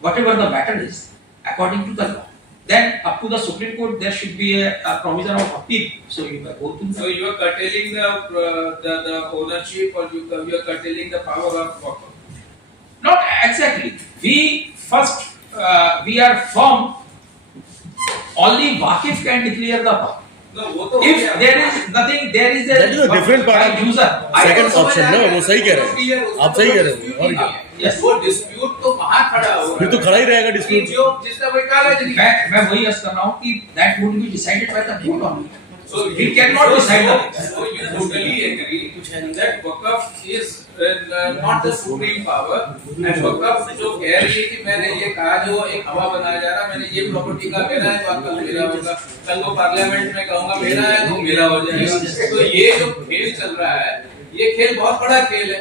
whatever the matter is, according to the law. Then up to the Supreme Court, there should be a provision of appeal. So you may go to So you are curtailing the ownership, or you are curtailing the power of waqf. not exactly. We first we are firm. Only Waqif can declare the power. No, वो तो If there is nothing, there is a That is a different part. by user. Second option ना, वो सही कह रहे हैं, आप सही कह रहे हो, और क्या? Yes. वो डिस्प्यूट तो वहाँ खड़ा हो फिर तो खड़ा ही रहेगा dispute. जो जिसका कोई कागज नहीं है। मैं वही अर्ज कर रहा हूँ कि that would be decided by the court only. So We cannot decide that. So you totally agree that waqf is not the supreme power, and waqf जो कह रही है कि मैंने ये कहा जो एक हवा बनाया जा रहा, मैंने ये प्रॉपर्टी का मेरा है तो आपका मेरा होगा, कल को पार्लियामेंट में कहूँगा मेरा है तो मेरा हो जाएगा। तो ये जो खेल चल रहा है, ये खेल बहुत बड़ा खेल है।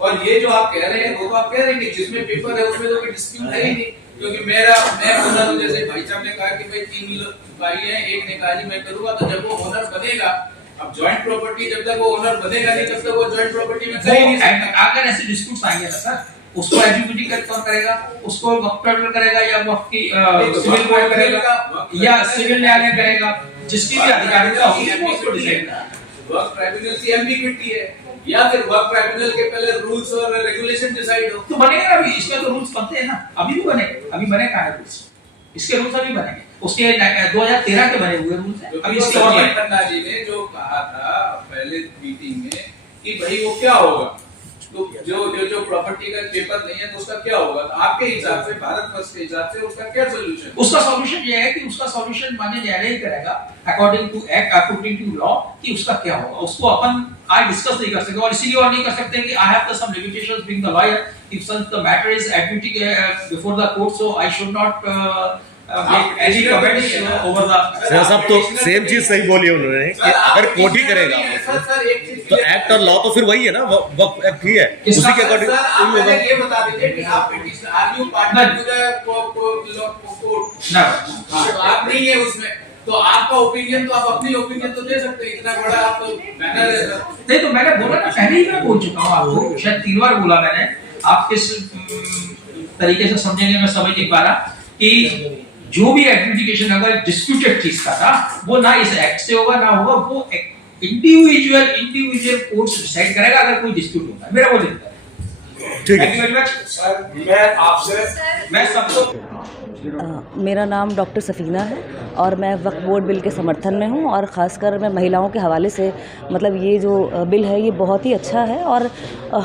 और ये जो आप कह रहे हैं वो तो आप कह रहे हैं कि जिसमें पेपर है उसमें तो कोई डिस्प्यूट है ही नहीं, क्योंकि मैं ओनर हूँ, जैसे भाई साहब ने कहा कि भाई 3 भाई हैं, एक ने कहा जी मैं करूंगा, तो जब वो ओनर बनेगा, अब जॉइंट प्रॉपर्टी जब तक वो ओनर बनेगा नहीं तब तक वो जॉइंट प्रॉपर्टी में कर ही नहीं सकता। अगर ऐसे डिस्प्यूट्स आएंगे ना सर, उसको एडजुडिकेट कौन करेगा? उसको वक्फ ट्रिब्यूनल करेगा या वक्फ की सिविल कोर्ट करेगा या सिविल न्यायालय करेगा? जिसकी भी अधिकारिता होगी वो उसको डिसाइड करेगा। वर्क ट्राइब्यूनल की एम्बिग्विटी है, या फिर वर्क ट्राइब्यूनल के पहले रूल्स और रेगुलेशन डिसाइड हो तो बनेगा ना, अभी इसमें तो रूल्स बनते हैं ना, अभी भी बनेंगे, अभी बने कहाँ है रूल्स? इसके रूल्स अभी बनेंगे, उसके 2013 के बने हुए रूल्स हैं, अभी इसके और संजय खन्ना जी ने जो कहा था पहले मीटिंग में कि भाई वो क्या होगा, तो जो प्रॉपर्टी का पेपर नहीं है तो उसका क्या होगा, तो आपके हिसाब से भारत वर्ष के हिसाब से उसका क्या सोल्यूशन? उसका सॉल्यूशन ये है कि उसका सॉल्यूशन माननीय न्यायालय ही करेगा according to act, according to law, कि उसका क्या होगा। उसको अपन आज डिस्कस नहीं कर सकते, और इसीलिए और नहीं कर सकते कि I have some limitations being the lawyer, if such the matter is admitted before the court, so I should not make any comments over the sir साहब तो सेम चीज सही बोली उन्होंने कि अगर कोर्ट ही करेगा सर एक चीज तो एक्ट और लॉ तो फिर वही है ना, वक्त एक्ट ही है, उसी के अकॉर्डिंग सर आप पहले ये बता दीजिए कि आप petition are you partner to the court? ना तो आप नहीं है उसमें, तो आपका ओपिनियन तो आप अपनी ओपिनियन तो दे सकते हैं, इतना बड़ा आप बैनर है सर। नहीं तो मैंने बोला ना, पहले ही मैं बोल चुका हूँ आपको, शायद 3 बार बोला मैंने, आप किस तरीके से समझेंगे मैं समझ नहीं पा रहा, कि जो भी एडजुडिकेशन अगर डिस्प्यूटेड चीज का था वो ना इस एक्ट से होगा ना होगा, वो इंडिविजुअल कोर्ट डिसाइड करेगा अगर कोई डिस्प्यूट होगा, मेरा वो लिखता है। ठीक है। Thank you very much sir. मैं आपसे मैं सबको मेरा नाम डॉक्टर सफ़ीना है और मैं वक्फ बोर्ड बिल के समर्थन में हूँ, और ख़ासकर मैं महिलाओं के हवाले से मतलब ये जो बिल है ये बहुत ही अच्छा है और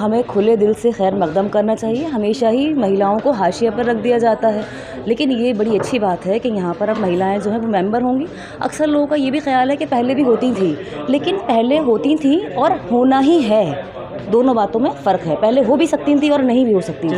हमें खुले दिल से खैर मकदम करना चाहिए। हमेशा ही महिलाओं को हाशिए पर रख दिया जाता है, लेकिन ये बड़ी अच्छी बात है कि यहाँ पर अब महिलाएं जो हैं वो मेंबर होंगी। अक्सर लोगों का ये भी ख्याल है कि पहले भी होती थी, लेकिन पहले होती थी और होना ही है, दोनों बातों में फ़र्क है। पहले हो भी सकती थी और नहीं भी हो सकती थी।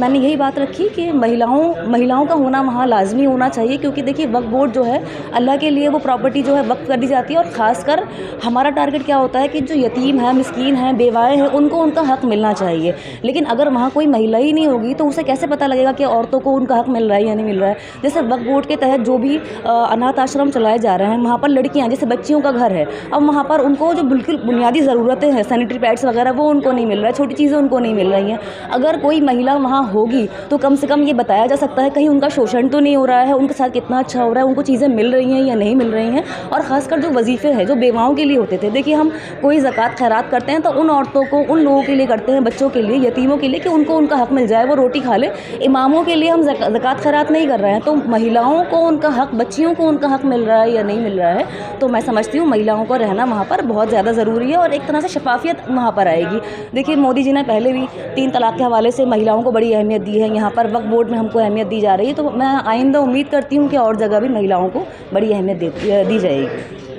मैंने यही बात रखी कि महिलाओं का होना वहाँ लाजमी होना चाहिए, क्योंकि देखिए वक्फ बोर्ड जो है अल्लाह के लिए वो प्रॉपर्टी जो है वक्फ कर दी जाती है, और ख़ासकर हमारा टारगेट क्या होता है कि जो यतीम है, मिस्कीन है, बेवाएँ हैं, उनको उनका हक़ मिलना चाहिए। लेकिन अगर वहाँ कोई महिला ही नहीं होगी तो उसे कैसे पता लगेगा कि औरतों को उनका हक़ मिल रहा है या नहीं मिल रहा है। जैसे वक्फ बोर्ड के तहत जो भी अनाथ आश्रम चलाए जा रहे हैं, वहाँ पर लड़कियाँ जैसे बच्चियों का घर है, अब वहाँ पर उनको जो बिल्कुल बुनियादी ज़रूरत ज़रूरतें हैं, सैनिटरी पैड्स वगैरह, वो उनको नहीं मिल रहा है, छोटी चीज़ें उनको नहीं मिल रही हैं। अगर कोई महिला वहाँ होगी तो कम से कम ये बताया जा सकता है कहीं उनका शोषण तो नहीं हो रहा है, उनके साथ कितना अच्छा हो रहा है, उनको चीज़ें मिल रही हैं या नहीं मिल रही हैं। और ख़ासकर जो वजीफ़े हैं जो बेवाओं के लिए होते थे, देखिए हम कोई ज़कात खैरात करते हैं तो उन औरतों को, उन लोगों के लिए करते हैं, बच्चों के लिए, यतीमों के लिए, कि उनको उनका हक़ मिल जाए, वो रोटी खा ले। इमामों के लिए हम ज़कात खैरात नहीं कर रहे हैं, तो महिलाओं को उनका हक़, बच्चियों को उनका हक़ मिल रहा है या नहीं मिल रहा है। तो मैं समझती हूँ महिलाओं को रहना वहाँ पर बहुत ज़्यादा ज़रूरी है और एक तरह से शफाफियत वहाँ पर आएगी। देखिए मोदी जी ने पहले भी 3 तलाक़ के हवाले से महिलाओं को बड़ी अहमियत दी है, यहाँ पर वक्फ बोर्ड में हमको अहमियत दी जा रही है, तो मैं आइंदा उम्मीद करती हूँ कि और जगह भी महिलाओं को बड़ी अहमियत दी जाएगी।